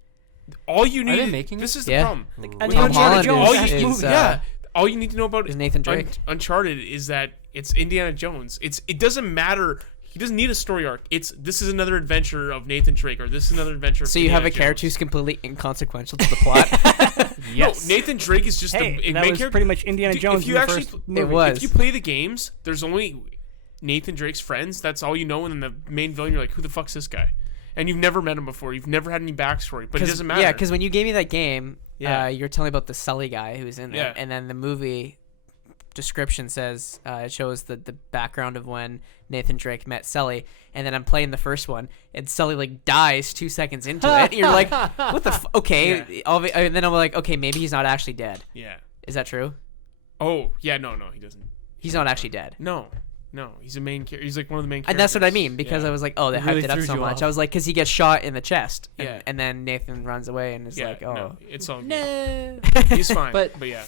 All you they need. making This it? is the Yeah. problem. and Tom the Uncharted Holland Jones all that's you, the is, movie. yeah. All you need to know about Is Nathan Drake? Uncharted is that it's Indiana Jones. It doesn't matter. He doesn't need a story arc. This is another adventure of Nathan Drake, or this is another adventure. So of you have Indiana a character Jones. who's completely inconsequential to the plot. Yes. No, Nathan Drake is just Hey, a that main was character. pretty much Indiana Dude, Jones if you in the actually, first movie. was. If you play the games, there's only Nathan Drake's friends. That's all you know, and then the main villain, you're like, who the fuck's this guy? and you've never met him before. You've never had any backstory, but it doesn't matter. Yeah, because when you gave me that game, Yeah. you're telling me about the Sully guy who's in there, Yeah. and then the movie description says it shows the background of when Nathan Drake met Sully, and then I'm playing the first one, and Sully like dies 2 seconds into it. And you're like, what the? Okay, and then I'm like, okay, maybe he's not actually dead. Yeah. Is that true? Oh, yeah, no, he doesn't. He's not actually dead. No, he's a main character. He's like one of the main characters. And that's what I mean, because Yeah. I was like, oh, they It hyped really it up threw so you much. off. I was like, because he gets shot in the chest, Yeah. and then Nathan runs away and is Yeah, like, oh, no, it's all good. no. He's fine. But- yeah.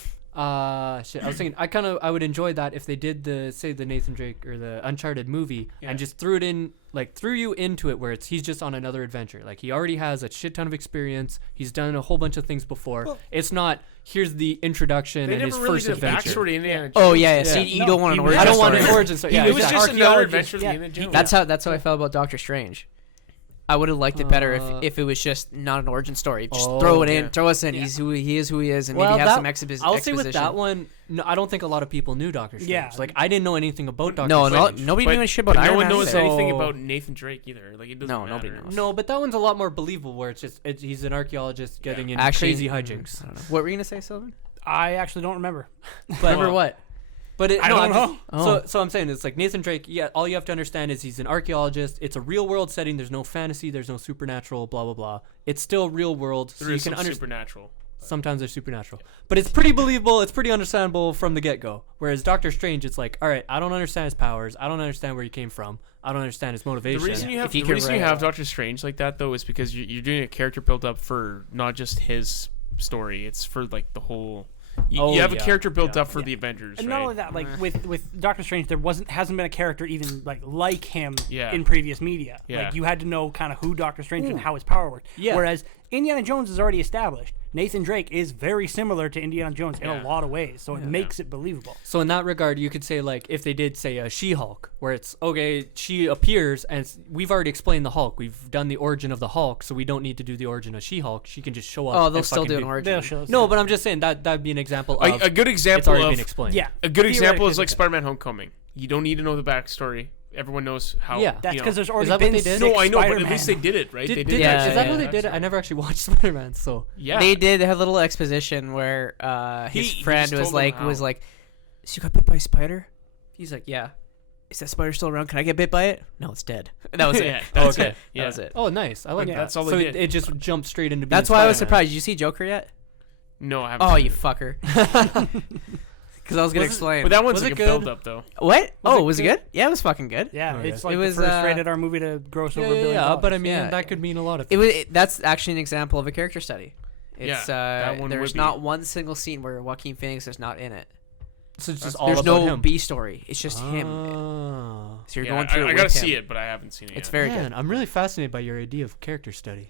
Shit. I was thinking I would enjoy that if they did the Nathan Drake or the Uncharted movie Yeah. and just threw you into it where he's just on another adventure. Like he already has a shit ton of experience. He's done a whole bunch of things before. Well, it's not here's the introduction They and his never really first did a adventure. backstory to Indiana Jones. Oh yeah, so Yeah. you don't want an He origin was I don't want story. an origin story. He Yeah, It was exactly. just another Archaeologist, adventure of yeah. Indiana Jones. That's how I felt about Doctor Strange. I would have liked it better if it was just not an origin story. Just throw it in, yeah. throw us in. Yeah. He's who he is, and Well, maybe have that- some exposition. I'll say with that one, no, I don't think a lot of people knew Doctor Strange. Yeah. Like I didn't know anything about Doctor No, Strange. nobody But- knew shit about but Iron no one Man. knows so- anything about Nathan Drake either. Like it doesn't No, matter. nobody knows. No, but that one's a lot more believable where he's an archaeologist getting in Actually, crazy hijinks. I don't know. What were you gonna say, Sylvan? I actually don't remember. But Remember what? But I don't I'm know. just- So I'm saying it's like Nathan Drake. Yeah, all you have to understand is he's an archaeologist. It's a real world setting. There's no fantasy. There's no supernatural. Blah blah blah. It's still real world. So There you is can some understand. supernatural. Sometimes they're supernatural, but it's pretty believable. It's pretty understandable from the get go. Whereas Doctor Strange, it's like, all right, I don't understand his powers. I don't understand where he came from. I don't understand his The motivation. reason you have If he the could reason you write- have Doctor Strange like that though is because you're doing a character built up for not just his story. It's for like the whole. You have a yeah, character built yeah. up for the Avengers, And right? not only that, like with Doctor Strange, there hasn't been a character even like him Yeah. in previous media. Yeah. Like you had to know kind of who Doctor Strange and how his power worked. Yeah. Whereas Indiana Jones is already established. Nathan Drake is very similar to Indiana Jones in Yeah. a lot of ways, so it makes it believable. So in that regard, you could say like if they did say a She-Hulk, where it's okay, she appears and we've already explained the Hulk. We've done the origin of the Hulk, so we don't need to do the origin of She-Hulk. She can just show up. Oh, they'll and still fucking do an be- origin. They'll show us No, that. but I'm just saying that'd be an example of A good it's example already of been explained. yeah, a good example is theoretically like Spider-Man: Homecoming. You don't need to know the backstory. Everyone knows how. Yeah. that's you know. because there's already that what been they did? six No, I know, but at Spider-Man. least they did it, right? Did, they did Yeah, that, is that yeah, how they yeah. did it? I never actually watched Spider-Man, so Yeah. They did have a little exposition where his He friend just was told them like, how. "So you got bit by a spider?" He's like, "Yeah." Is that spider still around? Can I get bit by it? No, it's dead. That was it. Yeah, that's Okay. it. That Yeah. was it. oh, nice. I like Yeah. that. That's all so they it, did. it just jumped straight into. That's being why I was Spider-Man. surprised. Did you see Joker yet? No, I haven't. Oh, seen you it. fucker. Because I was gonna Was it- explain. But that one's Was like it a good? build-up, though. What? Was Oh, it was it good? good? Yeah, it was fucking good. Yeah, Okay. it's like It was, the first rated R movie to gross over $1 billion. yeah, but I mean Yeah. that could mean a lot of It things. was. That's actually an example of a character study. It's that one there's would be. not one single scene where Joaquin Phoenix is not in it. So it's just That's- all There's about no him. B story. It's just him. Oh. So you're Yeah, going through. I it gotta with see him. it, but I haven't seen it It's yet. very Man, good. I'm really fascinated by your idea of character study.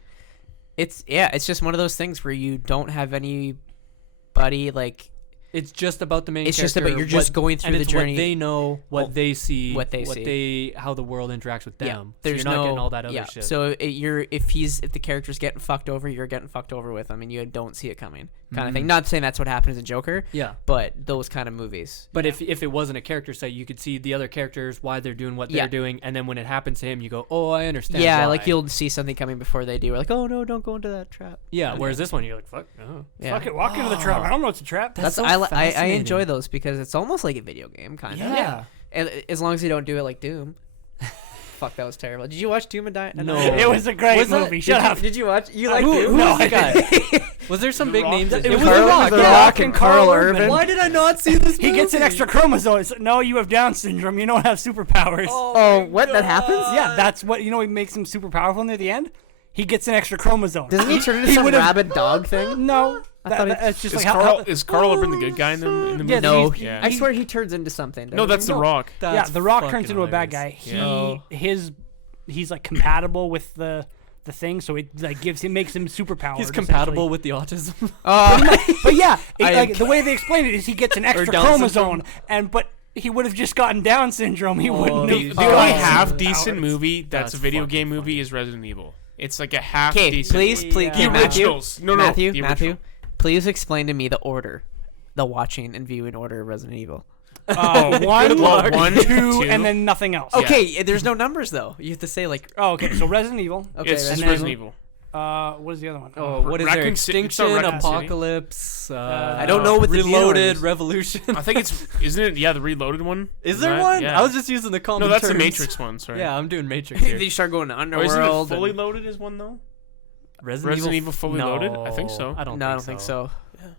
It's It's just one of those things where you don't have anybody like. It's just about the main It's character. just about you're just going through and the it's journey. what they know, what Oh, they see, what they see. how the world interacts with them. Yeah, So there's you're not no getting all that other yeah. shit. So if the character's getting fucked over, you're getting fucked over with them, and you don't see it coming, kind of thing. Mhm. Not saying that's what happens in Joker, yeah. but those kind of movies. But if it wasn't a character set, you could see the other characters, why they're doing what Yeah. they're doing, and then when it happens to him, you go, "Oh, I understand." Yeah, why." like you'll see something coming before they do. We're like, oh no, don't go into that trap. Yeah. Whereas this one, you're like, "Fuck." Oh. Yeah. Fuck it, walk into the trap. I don't know it's a trap. That's so I enjoy fascinating. those because it's almost like a video game, kind of. Yeah. And as long as you don't do it like Doom. Fuck, that was terrible. Did you watch Doom and Die? No. It was a great Was that- movie. Shut up. Did you watch? You like Who Doom? was the I guy? Was there some The big Rock? names? It It was was Carl- The Rock. The yeah. Rock and Carl Urban. Why did I not see this? He gets an movie? extra chromosome. It's, no, you have Down syndrome. You don't have superpowers. Oh, what? That happens? Yeah, that's what he makes him super powerful near the end. He gets an extra chromosome. Doesn't he turn into He some would've- rabid dog thing? No, thought it's just Is like Carl Urban the good guy in the movie? Yeah, No, he's- Yeah. I swear he turns into something. No, doesn't that's he? The Rock. That's The Rock fucking turns into a bad guy. hilarious. He's like compatible with the thing, so it like makes him superpowered. He's compatible with the autism. But yeah, I am- like, the way they explain it is he gets an extra Down chromosome, but he would have just gotten Down syndrome. He wouldn't The, have. the only Oh. half decent Powers. movie that's That's a video fucking game funny. movie is Resident Evil. It's like a half Okay, decent. please, Yeah. okay, The Matthew, originals. No, Matthew, the Matthew, original. please explain to me the order, the watching and viewing order of Resident Evil. One, luck. One, two, two. and then nothing else. Okay, there's no numbers though. You have to say like. Oh, okay. So Resident Evil. Okay, It's that's just then- Resident Evil. What is the other one? Oh, what is there? Raccoon City- it's not Extinction, Raccoon City. Apocalypse. I don't know what the newer Reloaded, is. Revolution. I think it's isn't it? Yeah, the Reloaded one. Is there that- one? Yeah. I was just using the common No, that's the terms. Matrix one. Sorry. Yeah, I'm doing Matrix Then here. you start going to Oh, isn't Underworld. it Fully and- Loaded is one though? Resident Evil Fully no, Loaded? I think so. I don't. No, I don't think so.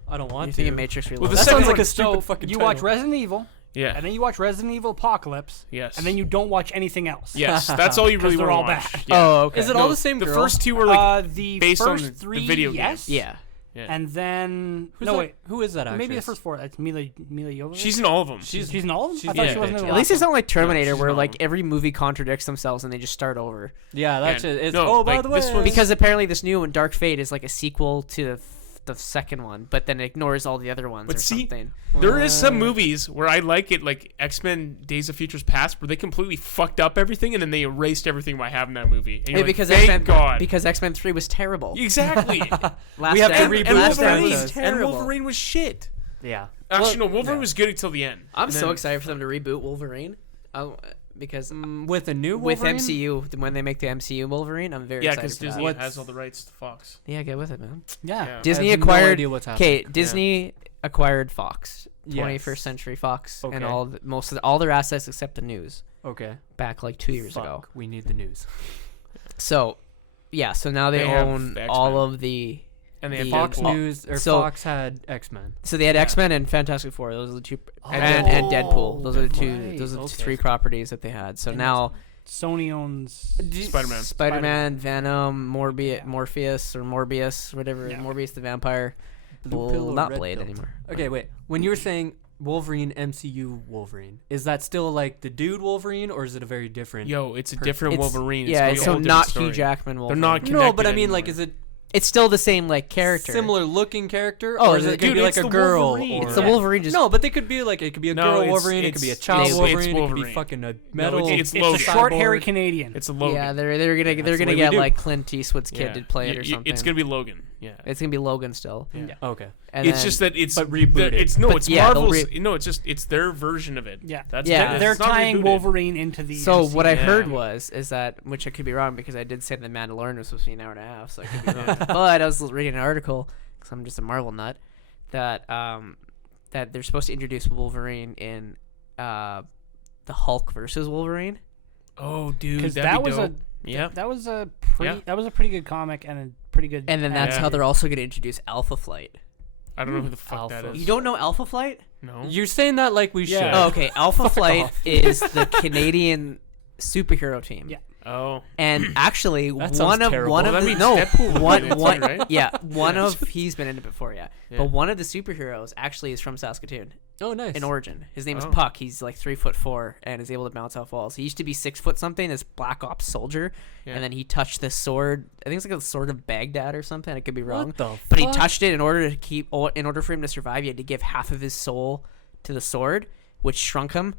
I don't want You're to. thinking Matrix Well, Reloaded. the That second sounds like one- a stupid fucking You title. watch Resident Evil, Yeah. and then you watch Resident Evil Apocalypse, Yes. and then you don't watch anything else. Yes, that's all you 'Cause really they're want all to watch. bad. Yeah. Oh, okay. Is it all the same The girl? first two were like the based on first the three, video games. yes. Yeah. yeah. And then Who's no that- wait, Who is that actress? maybe the first four. That's Mila Jovovich. She's in all of them. She's She's in all of them. she's I thought yeah, she wasn't in bitch. the At least last it's not like Terminator, she's where not. like every movie contradicts themselves and they just start over. Yeah, that's Yeah. it. It's, No, oh, by like, the way, this one's- Because apparently this new one, Dark Fate, is like a sequel to the second one, but then ignores all the other ones But or see, something. There is some movies where I like it, like X-Men: Days of Futures Past, where they completely fucked up everything and then they erased everything by having that movie. And you're Hey, like, because thank X-Men, God. because X-Men 3 was terrible. Exactly. Last We have to Stand- reboot and Last Stand Wolverine, was and terrible. Wolverine was shit. Yeah. Actually, no, Well, Wolverine yeah. was good until the end. I'm And so then- excited for them to reboot Wolverine. Because With a new with Wolverine? MCU, when they make the MCU Wolverine, I'm very Yeah, excited because for Disney that. has all the rights to Fox. Yeah, get with it, man. Yeah. Yeah. Disney I have acquired. No idea what's happening. Okay, Disney acquired Fox, 21st Yes. Century Fox, and Okay. all their assets except the news Okay. back like 2 years ago. Fuck, we need the news. So, yeah, so now they They have own the all X-Men. of the. And they have The- Fox Deadpool. News or So- Fox had X-Men. So they had Yeah. X-Men and Fantastic Four. Those are the two, Oh, and Deadpool. Those are the two. right. Those are the Okay. three properties that they had. So And now Sony owns. Spider-Man. Spider-Man, Venom, Morpheus or Morbius, whatever. Yeah. Morbius the Vampire. Blue will pill or not red Blade pill? anymore. Okay, wait. When you were saying Wolverine MCU Wolverine, is that still like the dude Wolverine, or is it a very different? Yo, it's a different It's- Wolverine. Yeah, it's it's gonna so be a whole not different Hugh story. Jackman. They're Wolverine. not No, connected but I mean, like, anymore. is it It's still the same like character. similar looking character, Oh, or is it gonna dude, be like it's a the girl? Wolverine. Or It's the Wolverine. Just No, but they could be like it could be a No, girl it's- Wolverine, it could be a it's- child it's Wolverine, it could be Wolverine. fucking a metal. it's It's Logan. a short-hairy cyborg. Canadian. It's a Logan. yeah, they're gonna That's the they're way gonna we get do. like Clint Eastwood's kid Yeah. to play it or Y- something. It's gonna be Logan. Yeah. It's gonna be Logan still. Yeah. Okay. And It's then- just that it's but rebooted. It's no, But it's yeah, they'll Marvel's. re- No, it's just it's their version of it. Yeah. That's Yeah. it's They're not tying rebooted. Wolverine into the. So MCU. what I Yeah. heard is that, which I could be wrong because I did say the Mandalorian was supposed to be an hour and a half, so I could be wrong. But I was reading an article because I'm just a Marvel nut that that they're supposed to introduce Wolverine in the Hulk versus Wolverine. Oh, dude, because that'd that be was dope. a Yeah. that was a pretty Yeah. that was a pretty good comic and a pretty good. And then that's Yeah. how they're also going to introduce Alpha Flight. I don't know who the fuck that Alpha. is. You don't know Alpha Flight? No. You're saying that like we Yeah. should. Oh, okay. Alpha Flight off. is the Canadian superhero team. Yeah. Oh. And actually, That sounds one of terrible. one of Well, that the means no Deadpool would one be in it one too, right? yeah one Yeah. of he's been in it before, yeah. Yeah. But one of the superheroes actually is from Saskatoon Oh, nice. in origin. His name is Oh. Puck. He's like 3'4" and is able to bounce off walls. He used to be 6 something as Black Ops soldier, Yeah. and then he touched this sword. I think it's like a sword of Baghdad or something. I could be wrong. What the But he fuck? touched it in order to keep. In order for him to survive, he had to give half of his soul to the sword, which shrunk him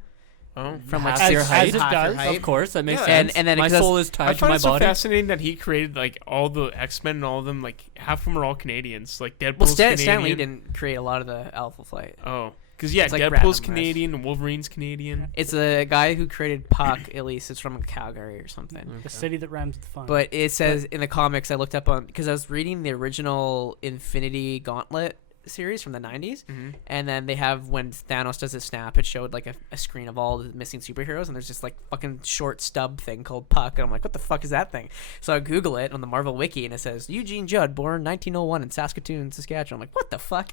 Oh. from like Half your six height. As it half your does. height. Of course, that makes Yeah. sense. And then my because- soul is I tied to find my it so body. fascinating that he created like all the X-Men and all of them. Like half of them are all Canadians. Like Deadpool's Well, Canadian. Stan Lee didn't create a lot of the Alpha Flight. Oh, because yeah, It's like Deadpool's random, right? Canadian and Wolverine's Canadian. It's a guy who created Puck. At least it's from Calgary or something. the city that rhymes with fun. But it says in the comics, I looked up on because I was reading the original Infinity Gauntlet series from the 90s, Mm-hmm. and then they have when Thanos does his snap, it showed like a screen of all the missing superheroes, and there's this like fucking short stub thing called Puck, and I'm like, what the fuck is that thing? So I Google it on the Marvel Wiki, and it says Eugene Judd, born 1901 in Saskatoon, Saskatchewan. I'm like, what the fuck?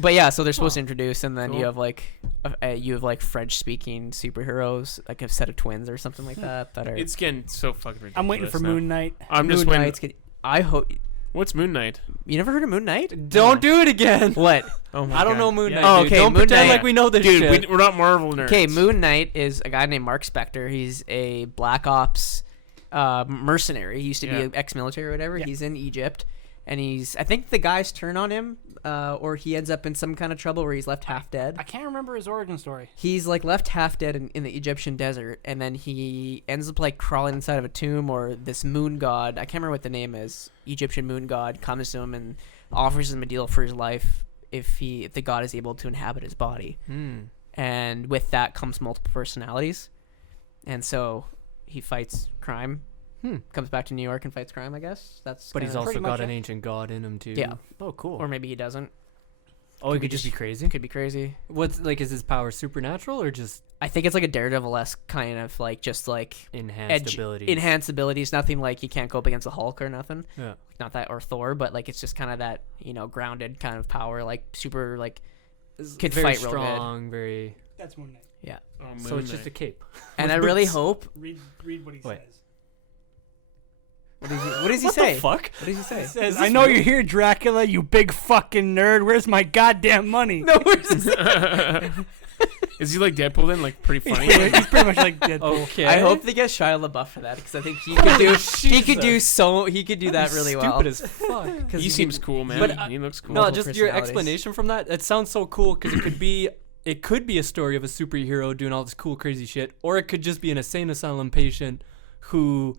But yeah, so they're supposed to introduce, and then Cool. you have like French-speaking superheroes, like a set of twins or something like that. That are It's getting so fucking ridiculous. I'm waiting for now. Moon Knight. I'm just Moon waiting. Knight's I hope What's Moon Knight? you never heard of Moon Knight. Don't do it again. What? Oh my I don't God. know Moon Yeah. Knight. Oh, dude. okay, Don't Moon pretend Knight. like we know this Dude, shit. we're not Marvel nerds. Okay, Moon Knight is a guy named Mark Spector. He's a Black Ops mercenary. He used to Yeah. be ex-military or whatever. Yeah. He's in Egypt, and I think the guys turn on him, or he ends up in some kind of trouble where he's left half dead. I can't remember his origin story. He's like left half dead in the Egyptian desert, and then he ends up like crawling inside of a tomb, or this moon god, I can't remember what the name is, Egyptian moon god, comes to him and offers him a deal for his life if the god is able to inhabit his body, Hmm. and with that comes multiple personalities, and so he fights crime. Comes back to New York and fights crime. I guess that's. But he's kinda- also Pretty got much an it. ancient god in him too. Yeah. Oh, cool. or maybe he doesn't. Oh, he could be could just be just- crazy. Could be crazy. What's like? Is his power supernatural or just I think it's like a Daredevil-esque kind of like just like enhanced abilities? enhanced abilities. Nothing like you can't go up against the Hulk or nothing. Yeah. Not that or Thor, but like it's just kind of that grounded kind of power, like super like could very fight real good. strong. Very. That's Moon Knight. Oh, So Moon it's just a Knight. cape. And With I really boots. hope. Read what he Wait. says. What does he What say? the fuck? What does he say? Says, I know you're here, Dracula, you big fucking nerd. Where's my goddamn money? No, Is he like Deadpool then? Like pretty funny? He's pretty much like Deadpool. Okay. I hope they get Shia LaBeouf for that because I think he could do he could do that really well. Stupid as fuck. 'Cause he seems cool, man. But, he looks cool. No, Multiple just your personalities. explanation from that. It sounds so cool because it could be a story of a superhero doing all this cool, crazy shit, or it could just be an insane asylum patient who,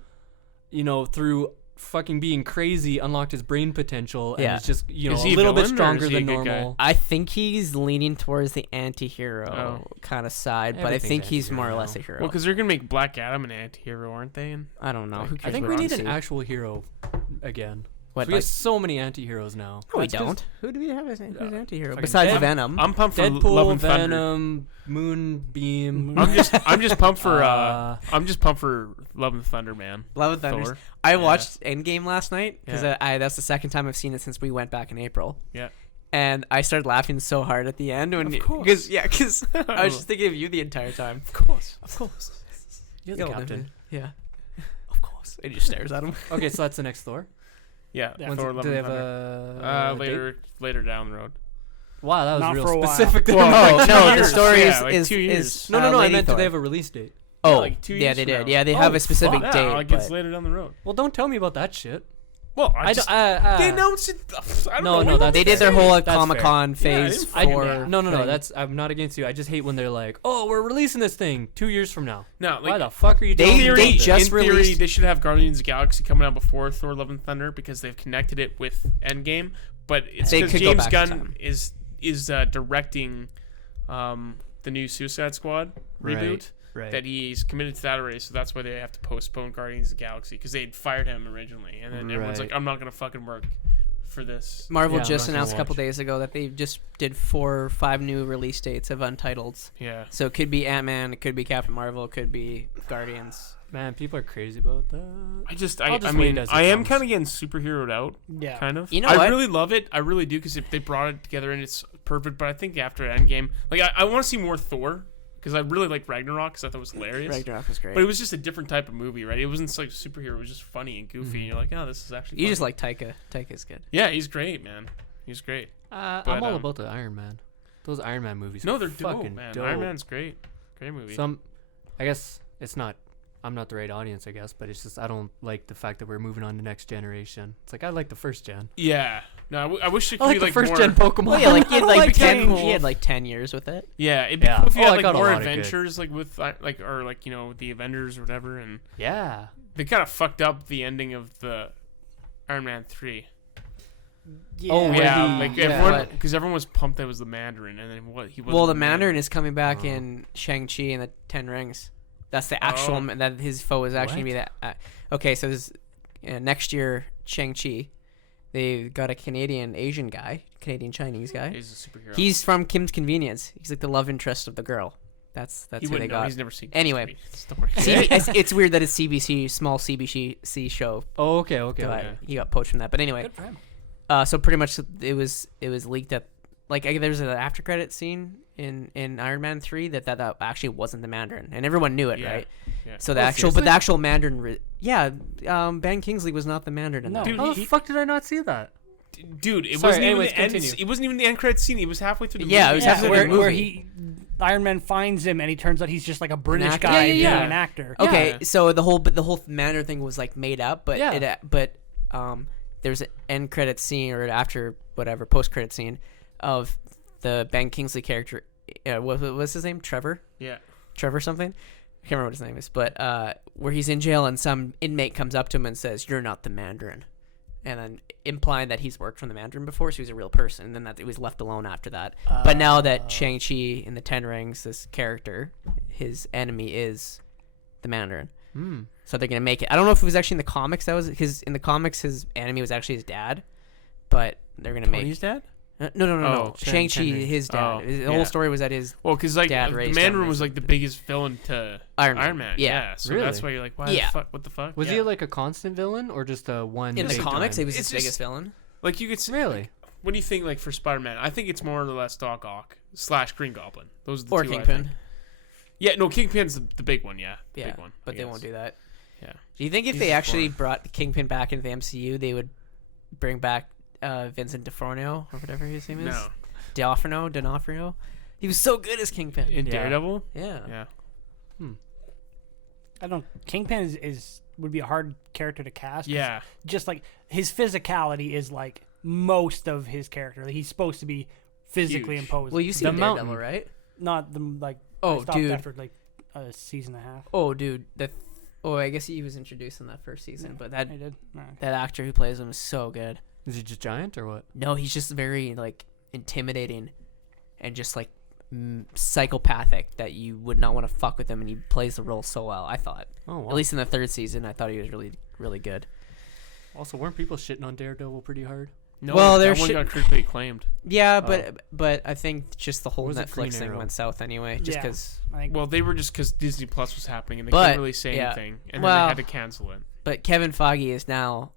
through fucking being crazy, unlocked his brain potential and Yeah. is just a Is he a little bit villain, or stronger is he a than good guy? normal. I think he's leaning towards the anti-hero Oh. kind of side, but I Everything's think he's anti-hero more or now. less a hero. Well, because they're gonna make Black Adam an anti-hero, aren't they? And I don't know. Who cares I think what we need Ron an sees? actual hero again. What, We have like- so many anti-heroes now. No, we That's 'cause don't. Who do we have as an anti-hero fucking besides Dead- Venom? I'm pumped for Love Deadpool, and Thunder. Venom, Moonbeam. I'm just pumped for Uh, Love and Thunder, man. Love and Thunder. Thor. I Yeah. watched Endgame last night because Yeah. that's the second time I've seen it since we went back in April. Yeah. And I started laughing so hard at the end Of course. because I was just thinking of you the entire time. Of course. Of course. You're the captain. Yeah. Of course. And he just stares at him. Okay, so that's the next Thor. Yeah. Yeah. When's Thor, it- Love do they and have Thunder. a date? Later down the road. Wow, that was Not real for a while. specific. there. Well, No, like 2 no, the years. story Yeah, like is 2 years. No, I Lady meant do Thor. they have a release date? Oh, like 2 yeah, years they from did. now. Yeah, they have a specific Yeah, date. like it's but- later down the road. Well, don't tell me about that shit. Well, I don't. they announced it. I don't No, know. no, that's They did their fair. whole That's fair. Comic-Con Yeah, I phase didn't- for No. thing. That's I'm not against you. I just hate when they're like, "Oh, we're releasing this thing 2 years from now." No, Why like the fuck are you They- telling me theory, about they this? just in theory, released- they should have Guardians of the Galaxy coming out before Thor: Love and Thunder because they've connected it with Endgame. But it's They because could go James back in Gunn time. is directing the new Suicide Squad reboot. Right. That he's committed to that already, so that's why they have to postpone Guardians of the Galaxy because they'd fired him originally, and then everyone's Right. like, "I'm not gonna fucking work for this." Marvel Yeah, I'm just not gonna announced a couple watch. days ago that they just did 4 or 5 new release dates of Untitles. Yeah, So it could be Ant-Man, it could be Captain Marvel, it could be Guardians. Man, people are crazy about that. I I'll just wait mean, as it I am comes. kind of getting superheroed out, Yeah. kind of. You know I what? really love it. I really do because if they brought it together and it's perfect. But I think after Endgame, like I want to see more Thor because I really like Ragnarok because I thought it was hilarious. Ragnarok was great. But it was just a different type of movie, right? It wasn't like superhero. It was just funny and goofy. And you're like, oh, this is actually. You funny. just like Taika. Taika's good. Yeah, he's great, man. He's great. I'm But, all about the Iron Man. Those Iron Man movies. No, are they're fucking dope, man. dope. Iron Man's great. Great movie. I guess it's not. I'm not the right audience, I guess, but it's just I don't like the fact that we're moving on to next generation. It's like I like the first gen. Yeah. No, I wish it could I like be the like first more. gen Pokemon. Well, yeah, like he had I like, Ken. 10. He had like 10 years with it. Yeah, it'd be Yeah. cool if you Oh, I had like got a more lot of good. adventures, like with like or like the Avengers or whatever, and Yeah. they kind of fucked up the ending of the Iron Man 3. Oh, where Yeah, he- like yeah. everyone What? because everyone was pumped that it was the Mandarin, and then what he was. Well, the Mandarin is coming back Oh. in Shang-Chi and the Ten Rings. That's the actual Oh. that his foe is actually What? gonna be that. Okay, so this next year Shang-Chi, they got a Canadian Asian guy, Canadian Chinese guy. He's a superhero. He's from Kim's Convenience. He's like the love interest of the girl. That's he who they wouldn't know. got. He's never seen. Anyway. Don't worry. It's weird that it's CBC, small CBC show. Oh, okay. got- okay. He got poached from that. But anyway, Good for him. so pretty much it was leaked that like there's an after credit scene in Iron Man 3 that actually wasn't the Mandarin, and everyone knew it, Yeah. right? Yeah. So the Oh, actual seriously? the actual Mandarin, Ben Kingsley was not the Mandarin. in No. that. Dude, How the fuck did I not see that? Dude, it Sorry, wasn't even anyways, the end. continue. It wasn't even the end credit scene. It was halfway through the Yeah, movie. it was Yeah, halfway through the where movie. he Iron Man finds him and he turns out he's just like a British actor? guy Yeah, yeah, being yeah. an actor. Okay, Yeah. so the whole Mandarin thing was like made up, but Yeah. there's an end credit scene or after whatever post credit scene of the Ben Kingsley character. What's his name? Trevor something. I can't remember what his name is, but where he's in jail and some inmate comes up to him and says, "You're not the Mandarin," and then implying that he's worked from the Mandarin before, so he was a real person, and then that he was left alone after that. But now that Shang-Chi in the Ten Rings, this character, his enemy is the Mandarin. So they're gonna make it. I don't know if it was actually in the comics. That was his in the comics. His enemy was actually his dad, but they're gonna make. Tony's dad? No. Shang-Chi, Shang-Chi, his dad. The whole story was that his Well, because like dad the raised Mandarin him was as like the biggest villain to Iron Man. Yeah. So Really? that's why you're like, why Yeah. the fuck? What the fuck? Was Yeah. he like a constant villain or just a one? in the big comics, time? he was It's his biggest just- villain. Like you could see, Really? what do you think? Like for Spider-Man, I think it's more or less Doc Ock / Green Goblin. Those are the Or two. I Kingpin. think. Yeah, no, Kingpin's the big one. Yeah, the Yeah, big one. but I they guess. won't do that. Yeah. Do you think if He's they just actually boring. brought the Kingpin back into the MCU, they would bring back Vincent D'Onofrio or whatever his name is? No, D'Onofrio. He was so good as Kingpin. in Yeah. Daredevil. Yeah. Yeah. I don't. Kingpin is would be a hard character to cast. 'cause Yeah. Just like his physicality is like most of his character. Like, he's supposed to be physically Huge. imposing. Well, you see The Daredevil, Mountain. right? Not the like. Oh, I stopped dude. after like a season and a half. Oh, dude. I guess he was introduced in that first season, but I did. No. that actor who plays him is so good. Is he just giant or what? No, he's just very like intimidating and just like psychopathic that you would not want to fuck with him, and he plays the role so well. I thought, Oh, wow. at least in the third season, I thought he was really, really good. Also, weren't people shitting on Daredevil pretty hard? No, Well, they're that one shit- got critically acclaimed. Yeah, but I think just the whole Was it Green Netflix thing Arrow? went south anyway, just Yeah. because. I think Well, they were just because Disney Plus was happening and they But, couldn't really say yeah. anything, and then Well- they had to cancel it. But Kevin Feige is now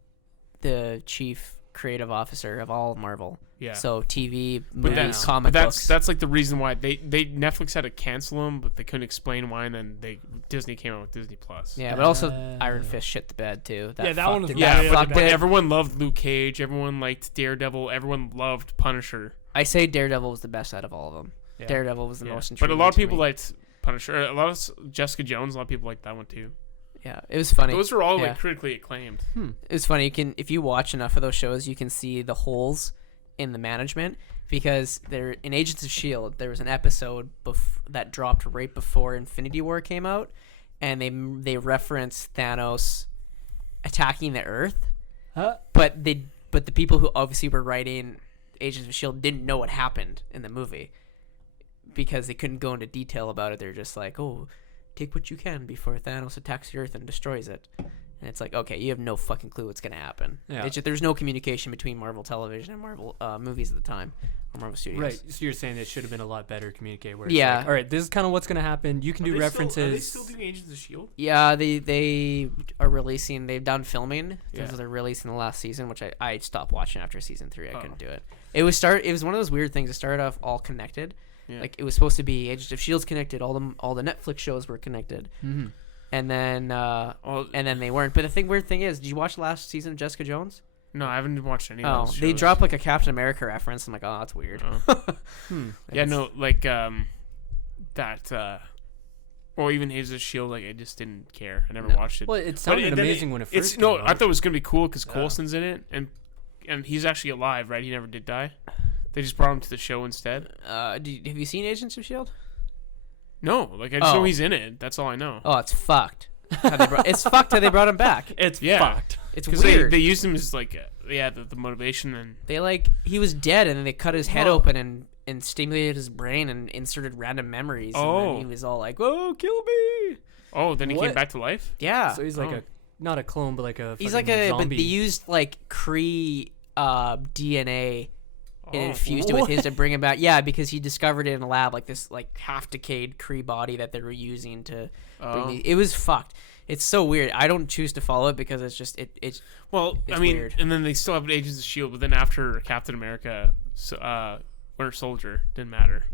the chief creative officer of all Marvel. Yeah. So TV, But movies, that's- comic but books. that's like the reason why they Netflix had to cancel them, but they couldn't explain why, and then Disney came out with Disney Plus. Yeah, but also Uh, Iron Fist shit the bed too. Yeah, that one fucked was it. Yeah, That really fucked but it. everyone loved Luke Cage. Everyone liked Daredevil. Everyone loved Punisher. I say Daredevil was the best out of all of them. Yeah. Daredevil was the Yeah. most But intriguing. a lot of to people me. liked Punisher. A lot of Jessica Jones. A lot of people liked that one too. Yeah, it was funny. Those were all Yeah. like critically acclaimed. It was funny. You can, if you watch enough of those shows, you can see the holes in the management because there in Agents of Shield there was an episode that dropped right before Infinity War came out, and they referenced Thanos attacking the Earth, Huh? but the people who obviously were writing Agents of Shield didn't know what happened in the movie because they couldn't go into detail about it. They're just like, oh, take what you can before Thanos attacks the Earth and destroys it. And it's like, okay, you have no fucking clue what's going to happen. Yeah. It's just, there's no communication between Marvel Television and Marvel movies at the time, or Marvel Studios. Right. So you're saying it should have been a lot better communicated. Where Yeah. Like, all right. This is kind of what's gonna happen. You can do references. Are they still doing Agents of Shield? Yeah, they are releasing. They've done filming. Yeah. So they're releasing the last season, which I stopped watching after season 3. I Oh. couldn't do it. It was one of those weird things. It started off all connected. Yeah. Like it was supposed to be Agents of Shield's connected. All the Netflix shows were connected, Mm-hmm. and then Oh, they weren't. But the weird thing is, did you watch last season of Jessica Jones? no, I haven't watched any Oh, of those they shows. dropped like a Captain America reference. I'm like, oh, that's weird. Oh. Yeah, It's- no, like that. Or even Agents of Shield, like I just didn't care. I never No. watched it. Well, it But sounded then amazing when it first It's no, came I out. thought it was gonna be cool because Yeah. Coulson's in it, and he's actually alive, right? He never did die. They just brought him to the show instead. have you seen Agents of Shield? No, like I just know Oh. he's in it. That's all I know. Oh, it's fucked. It's fucked how they brought him back. It's Yeah. fucked. It's Because weird. they used him as like the motivation and They like he was dead, and then they cut his head Well- open and stimulated his brain and inserted random memories. And Oh. then he was all like, "Oh, kill me!" then he came What? back to life. Yeah, So he's like Oh. a not a clone, but like a. he's like fucking a. zombie. But they used like Kree DNA and Oh. infused it with his to bring him back. Yeah, because he discovered it in a lab, like this like half decayed Kree body that they were using to. Oh. Bring it was fucked. It's so weird. I don't choose to follow it because it's just it's Well, It's I mean, weird. and then they still have Agents of Shield, but then after Captain America, Winter Soldier didn't matter.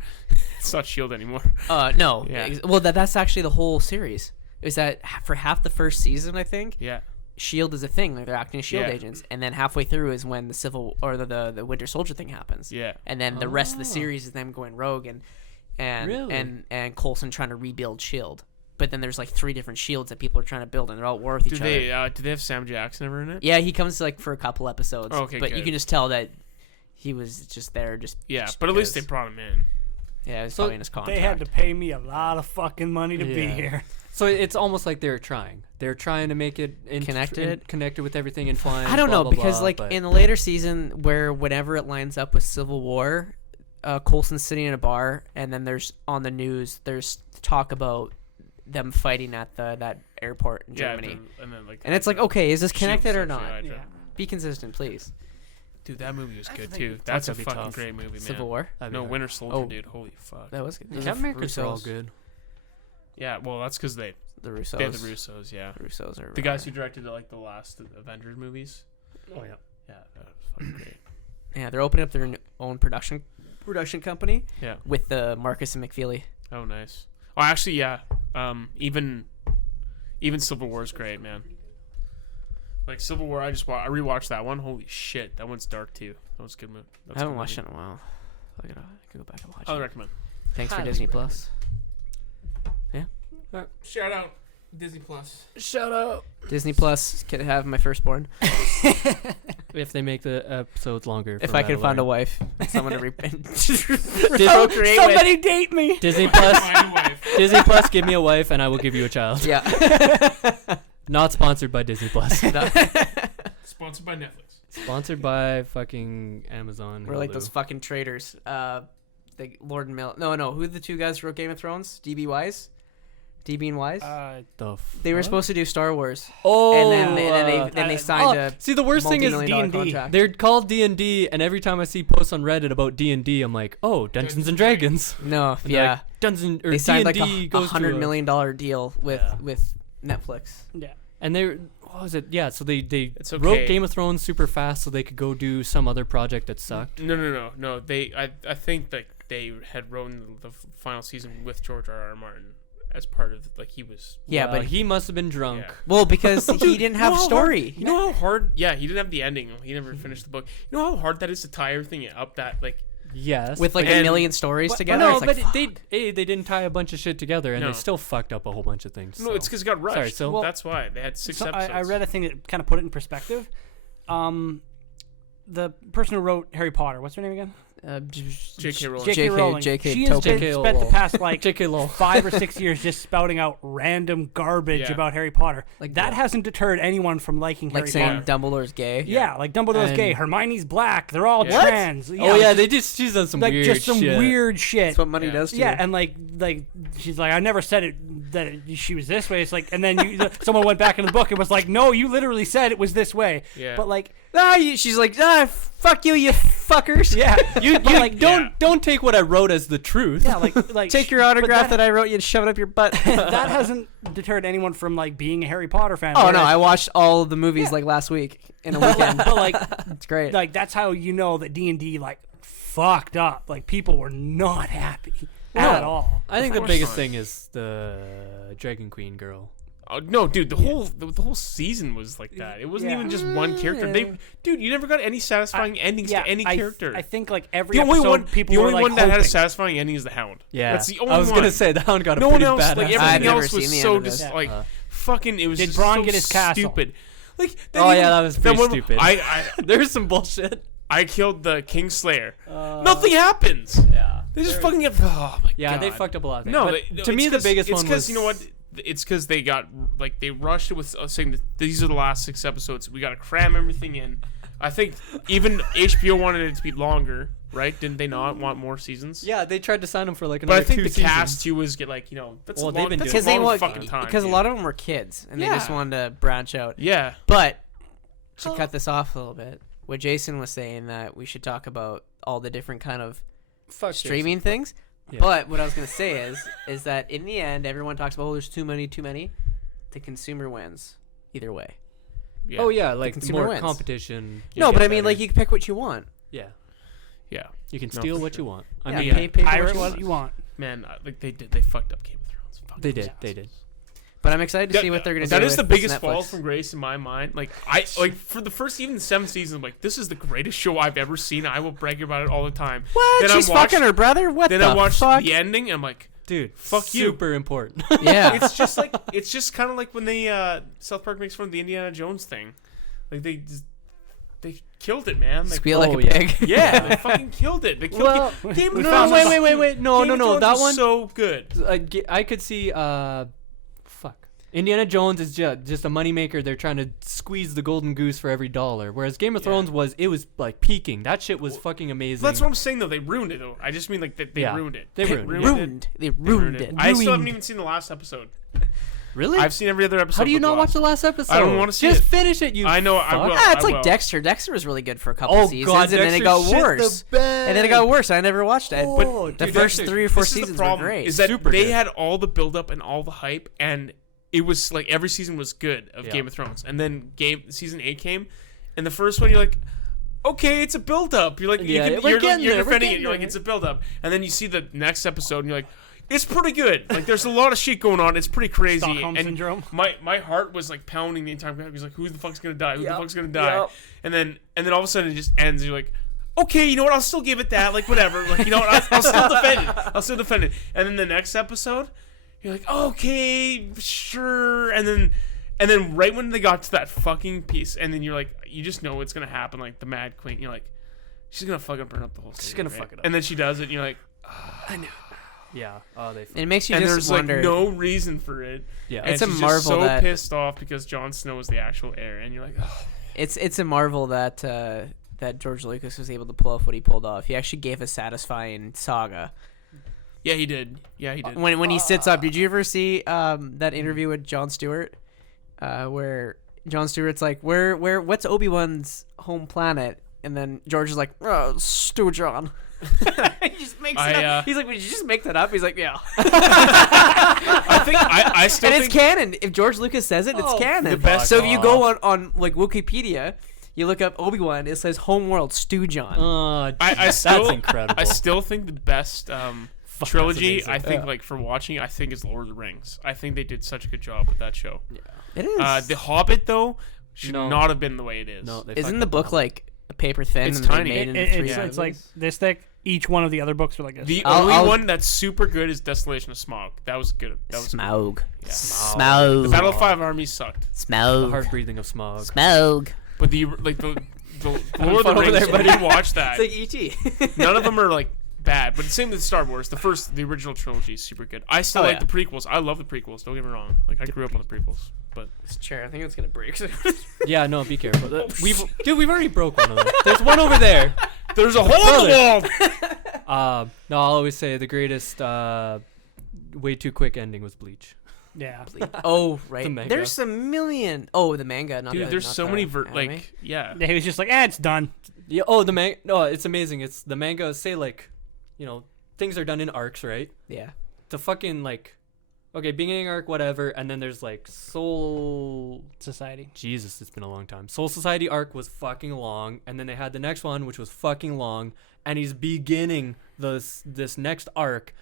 It's not Shield anymore. no. Yeah. Well, that's actually the whole series. Is that for half the first season? I think Yeah, Shield is a thing. Like they're acting as Shield Yeah. agents, and then halfway through is when the Winter Soldier thing happens. yeah. And then the rest of the Oh. series is them going rogue and Really? and Coulson trying to rebuild Shield. But then there's like 3 different shields that people are trying to build, and they're all at war with each other. Do they have Sam Jackson ever in it? Yeah, he comes like for a couple episodes. Okay, but you good. can just tell that he was just there. Yeah, just but at least they because. brought him in. Yeah, it's So probably in his contract. They had to pay me a lot of fucking money to be Yeah. here. So it's almost like they're trying. They're trying to make it connected with everything and flying. I don't blah, know blah, because blah, like but- in the later season where whenever it lines up with Civil War, Coulson's sitting in a bar and then there's on the news there's talk about them fighting at that airport in Germany. And then like. And it's like, okay, is this Shield connected or section, not? Hydra. Yeah. Be consistent, please. Dude, that movie was That's good the thing. too. That's a That'd be fucking tough. great movie, man. Civil War. That'd be No, hard. Winter Soldier, Oh. dude. Holy fuck. That was good. The Those Captain are Americans are all Russos. good. Yeah, well, that's because they The Russos. they're the Russos. Yeah, The Russos are the guys who directed like the last Avengers movies. Oh yeah. Yeah, that was fucking great. Yeah, they're opening up their own production company. Yeah. With the Marcus and McFeely. Oh, nice. Oh, actually, yeah. Even Civil War is great, man. Like Civil War, I rewatched that one. Holy shit, that one's dark too. That was a good movie. I haven't watched it in a while. I could go back and watch I would it. recommend. Thanks for highly Disney recommend. Plus. Shout out Disney Plus. Shout out Disney Plus. Could have my firstborn If they make the episodes longer. if for I could find a Mandalorian. wife, someone to Oh, procreate somebody date me. Disney Plus. Find a wife. Disney Plus, give me a wife and I will give you a child. with. Yeah. Not sponsored by Disney Plus. Sponsored by Netflix. Sponsored by fucking Amazon. We're like Hulu. those fucking traitors. The Lord and Mill. No. Who are the two guys who wrote Game of Thrones? DB Wise. DB and Wise. The They were fuck? supposed to do Star Wars, Oh, and then they signed a see, the worst thing is multi-million-dollar D&D. contract. they're called D&D, and every time I see posts on Reddit about D&D, I'm like, oh, Dungeons and Dragons. No, And they're yeah, like, Dungeon or they signed like D&D a goes to $100 million deal with Yeah. Netflix. Yeah. And they, what was it? Yeah, so they It's wrote okay. Game of Thrones super fast so they could go do some other project that sucked. No. I think that they had written the final season with George R.R. Martin as part of like he was. Yeah, Well, but he must have been drunk. Yeah. Well, because he didn't have You know how story. hard- you know how hard? Yeah, he didn't have the ending. He never finished the book. You know how hard that is to tie everything up. That like Yes. with like And- a million stories But- together. No, it's like, but fuck. they didn't tie a bunch of shit together, and No. they still fucked up a whole bunch of things. no, so. it's because it got rushed. Sorry, so- Well, that's why they had 6 So episodes. I read a thing that kind of put it in perspective. The person who wrote Harry Potter, what's her name again? J.K. Rowling. J.K. Rowling. J.K. She has Tolkien. been, spent the past like JK lol. 5 or 6 years just spouting out random garbage Yeah. about Harry Potter. Like that what? hasn't deterred anyone from liking like Harry saying Potter. Dumbledore's gay. Yeah, like Dumbledore's And- gay, Hermione's black, they're all Yeah. What? trans. Oh like, yeah, she's done some like weird just some shit. weird shit. That's what money Yeah. does to Yeah, you. and like she's like, I never said it that she was this way. It's like, and then someone went back in the book and was like, no, you literally said it was this way. Yeah. But like, She's like, fuck you, you fuckers. yeah, You but like, don't take what I wrote as the truth. yeah, like Take your autograph that I wrote you and shove it up your butt. that hasn't deterred anyone from like being a Harry Potter fan. Oh no, whereas- I watched all of the movies Yeah. like last week in a weekend. but like, It's great. like that's how you know that D&D like fucked up. Like people were not happy at all. I think the course biggest not. thing is the Dragon Queen girl. Oh, no, dude, the whole season was like that. It wasn't Yeah. even just one character. Dude, you never got any satisfying endings Yeah, to any I character. I think like every the only episode one, people the were only like one that had a hoping. satisfying ending is the Hound. Yeah, that's the only I was one. gonna say the Hound got a No one pretty else, badass. like I've everything never else was seen the so end of just it. like fucking. It was Did just Bronn so get his castle? stupid. Like Oh, yeah, that was that pretty one- stupid. There's some bullshit. I killed the Kingslayer. Nothing happens. Yeah. They just fucking get. Oh my Yeah, god. they fucked up a lot of things. No, But to me the biggest it's one because was you know what? It's because they got like they rushed it with saying that these are the last 6 episodes. We got to cram everything in. I think even HBO wanted it to be longer, right? Didn't they not want more seasons? Yeah, they tried to sign him for like But another I think 2 the seasons. cast too was get like that's Well, a they've long, been that's doing a it. long want fucking time. because a dude. lot of them were kids and they just Yeah. wanted to branch out. Yeah. But to cut this off a little bit, what Jason was saying that we should talk about all the different kind of Fuck streaming things. Yeah. But what I was gonna say is that in the end, everyone talks about there's too many. The consumer wins either way. Yeah. Oh yeah, like consumer more wins. competition. No, you but get I mean, better. like you can pick what you want. Yeah, Yeah. you can No, steal for what sure. you want. I Yeah, mean, yeah. pay Pirate what what you you want. want. Man, like they fucked up Game of Thrones. Fucking they did. disasters. They did. But I'm excited to see what they're gonna do. That is the with biggest Netflix. fall from grace in my mind. Like for the first even 7 seasons, I'm like, this is the greatest show I've ever seen. I will brag about it all the time. What? Then I She's watched- fucking her brother? What Then the I watched fuck? the ending, and I'm like, Dude, Fuck you. super important. Yeah. it's just kind of like when they South Park makes fun of the Indiana Jones thing. Like they just they killed it, man. Like, Squeal like oh, a yeah. pig. yeah, they fucking killed it. They killed Well, Game of we Thrones. found was- wait. No, Game of Thrones that was one. so good. I could see. Indiana Jones is just a moneymaker. They're trying to squeeze the golden goose for every dollar. Whereas Game of Thrones was like peaking. That shit was fucking amazing. That's what I'm saying, though. They ruined it, though. I just mean like they Yeah. ruined it. They ruined it. Ruined. They ruined it. I still haven't even seen the last episode. Really? I've seen every other episode. How do you but not the watch the last episode? I don't wanna see Just it. finish it. You. I know, I fuck. will. Ah, it's I like will. Dexter. Dexter was really good for a couple Oh seasons, god, and then it Dexter got shit worse. the bed. And then it got worse. I never watched it. Oh, The dude, first Dexter- 3 or 4 This is seasons the problem, were great. is that Super they good. had all the build-up and all the hype, and it was like every season was good of Yeah. Game of Thrones. And then season 8 came, and the first one you're like, okay, it's a build-up. You're like, Yeah, you're we're getting there, we're defending it. getting You're like, there. it's a build-up. And then you see the next episode, and you're like, it's pretty good. Like, there's a lot of shit going on. It's pretty crazy. Stockholm and syndrome. My heart was like pounding the entire time. I was like, who the fuck's gonna die? Who the Yep. fuck's gonna die? Yep. And then all of a sudden it just ends. You're like, okay, you know what? I'll still give it that. Like, whatever. Like, you know what? I'll still defend it. I'll still defend it. And then the next episode, you're like, okay, sure. And then right when they got to that fucking piece, and then you're like, you just know what's gonna happen. Like the Mad Queen, you're like, she's gonna fucking burn up the whole city. She's gonna right? fuck it up. And then she does it, and you're like, Yeah. Oh, they. And it makes you and just there's wonder. like no reason for it. Yeah. And It's a she's marvel just so that- pissed off because Jon Snow is the actual heir, and you're like, oh. It's a marvel that that George Lucas was able to pull off what he pulled off. He actually gave a satisfying saga. Yeah, he did. When he sits up, did you ever see that interview with Jon Stewart, where Jon Stewart's like, what's Obi-Wan's home planet? And then George is like, oh, Stu John. He just makes it up. He's like, "Would you just make that up?" He's like, "Yeah." I think I still And think it's canon. If George Lucas says it, it's Oh, canon. the best- So if you go on like Wikipedia, you look up Obi-Wan, it says Homeworld Stu John. I still, that's incredible. I still think the best Fuck, trilogy. that's I amazing. think like for watching, I think is Lord of the Rings. I think they did such a good job with that show. It is. The Hobbit though should No. not have been the way it is. No, they Isn't fucked the up book that one. like a paper thin? It's and they tiny. made it into It's 3 it's like movies? this thick. Each one of the other books are like this. The I'll- only I'll- one that's super good is Desolation of Smaug. That was good. That was good. Smaug. Yeah. Smaug. The Battle of Five Armies sucked, The Smaug. hard breathing of smog. Smaug. but the Lord of the fun over Rings. there, buddy. When you watch that, It's like E.T. none of them are like bad, but same with Star Wars. The original trilogy is super good. I still Oh, like yeah. the prequels. I love the prequels. Don't get me wrong. Like I grew up on the prequels, but This chair, I think it's gonna break. Yeah, no, be careful. We've already broke one of them. There's one over there. there's a hole in the wall. No, I'll always say the greatest way too quick ending was Bleach. yeah. Oh, right. The manga. There's a million. Oh, the manga. Not Dude, the, there's not so the many anime. yeah. He was just like, it's done. Yeah. Oh, the manga. No, it's amazing. It's the manga. Say like, things are done in arcs, right? Yeah. The fucking like, okay, beginning arc, whatever, and then there's like Soul. Society. Jesus, it's been a long time. Soul Society arc was fucking long, and then they had the next one, which was fucking long, and he's beginning this next arc,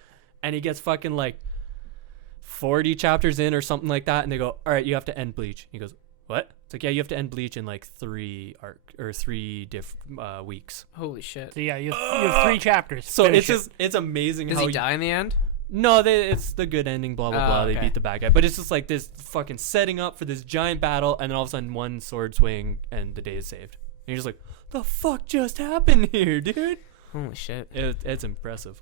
and he gets fucking like 40 chapters in or something like that, and they go, all right, you have to end Bleach. He goes, what? It's like, yeah, you have to end Bleach in like 3 weeks. Holy shit. So yeah, you have 3 chapters. So Finish it's amazing Does how he die in the end? No, it's the good ending, blah blah Oh, blah. okay. They beat the bad guy, but it's just like this fucking setting up for this giant battle, and then all of a sudden one sword swing and the day is saved. And you're just like, the fuck just happened here, dude? Holy shit. It's impressive.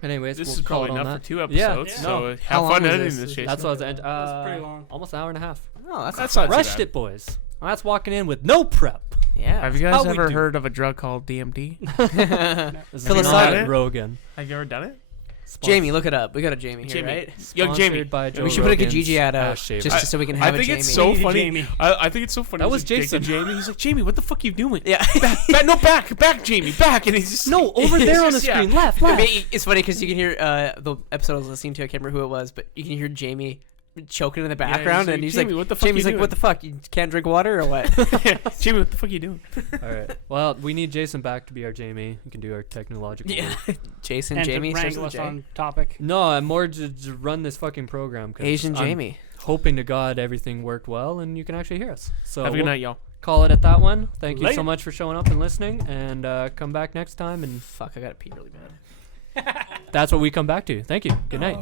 But anyways, This we'll is call probably it on enough that. for 2 Yeah, episodes. yeah. So No. have How long fun was editing this? this, Jason. That's what I was. That's pretty long. Almost an hour and a half. Oh, that's That's not too Rushed bad. it, boys. Well, that's walking in with no prep. Yeah. Have you How guys we ever do. heard of a drug called DMT? This is Fill us not out. Rogan. Have you ever done it? Jamie, look it up. We got a Jamie here, Jamie. right? Young Jamie. Sponsored by Joe We should put a Rogan's Kijiji ad out ass shaver. just so we can I have a think Jamie. it's so Hey, funny. Jamie. I think it's so funny. That He's was like, Jake Jason. and Jamie. He's like, Jamie, what the fuck you doing? Yeah. No, back, Jamie, back. And he's just No, over it's there on the just- yeah. screen, left. I mean, it's funny because you can hear the episode I was listening to. I can't remember who it was, but you can hear Jamie choking in the he's background, like, and he's "Jamie, like, what the fuck Jamie's you like, doing?" what the fuck? You can't drink water or what? Jamie, what the fuck you doing? All right. Well, we need Jason back to be our Jamie. He can do our technological. Yeah. work. Jason, And Jamie, to starts wrangle with us J. on topic. No, I'm more to run this fucking program. 'Cause Asian I'm Jamie. hoping to God everything worked well and you can actually hear us. So Have a good we'll night, y'all. call it at that one. Thank you so Later. much for showing up and listening, and come back next time. And Fuck, I gotta pee really bad. that's what we come back to. Thank you. Good night.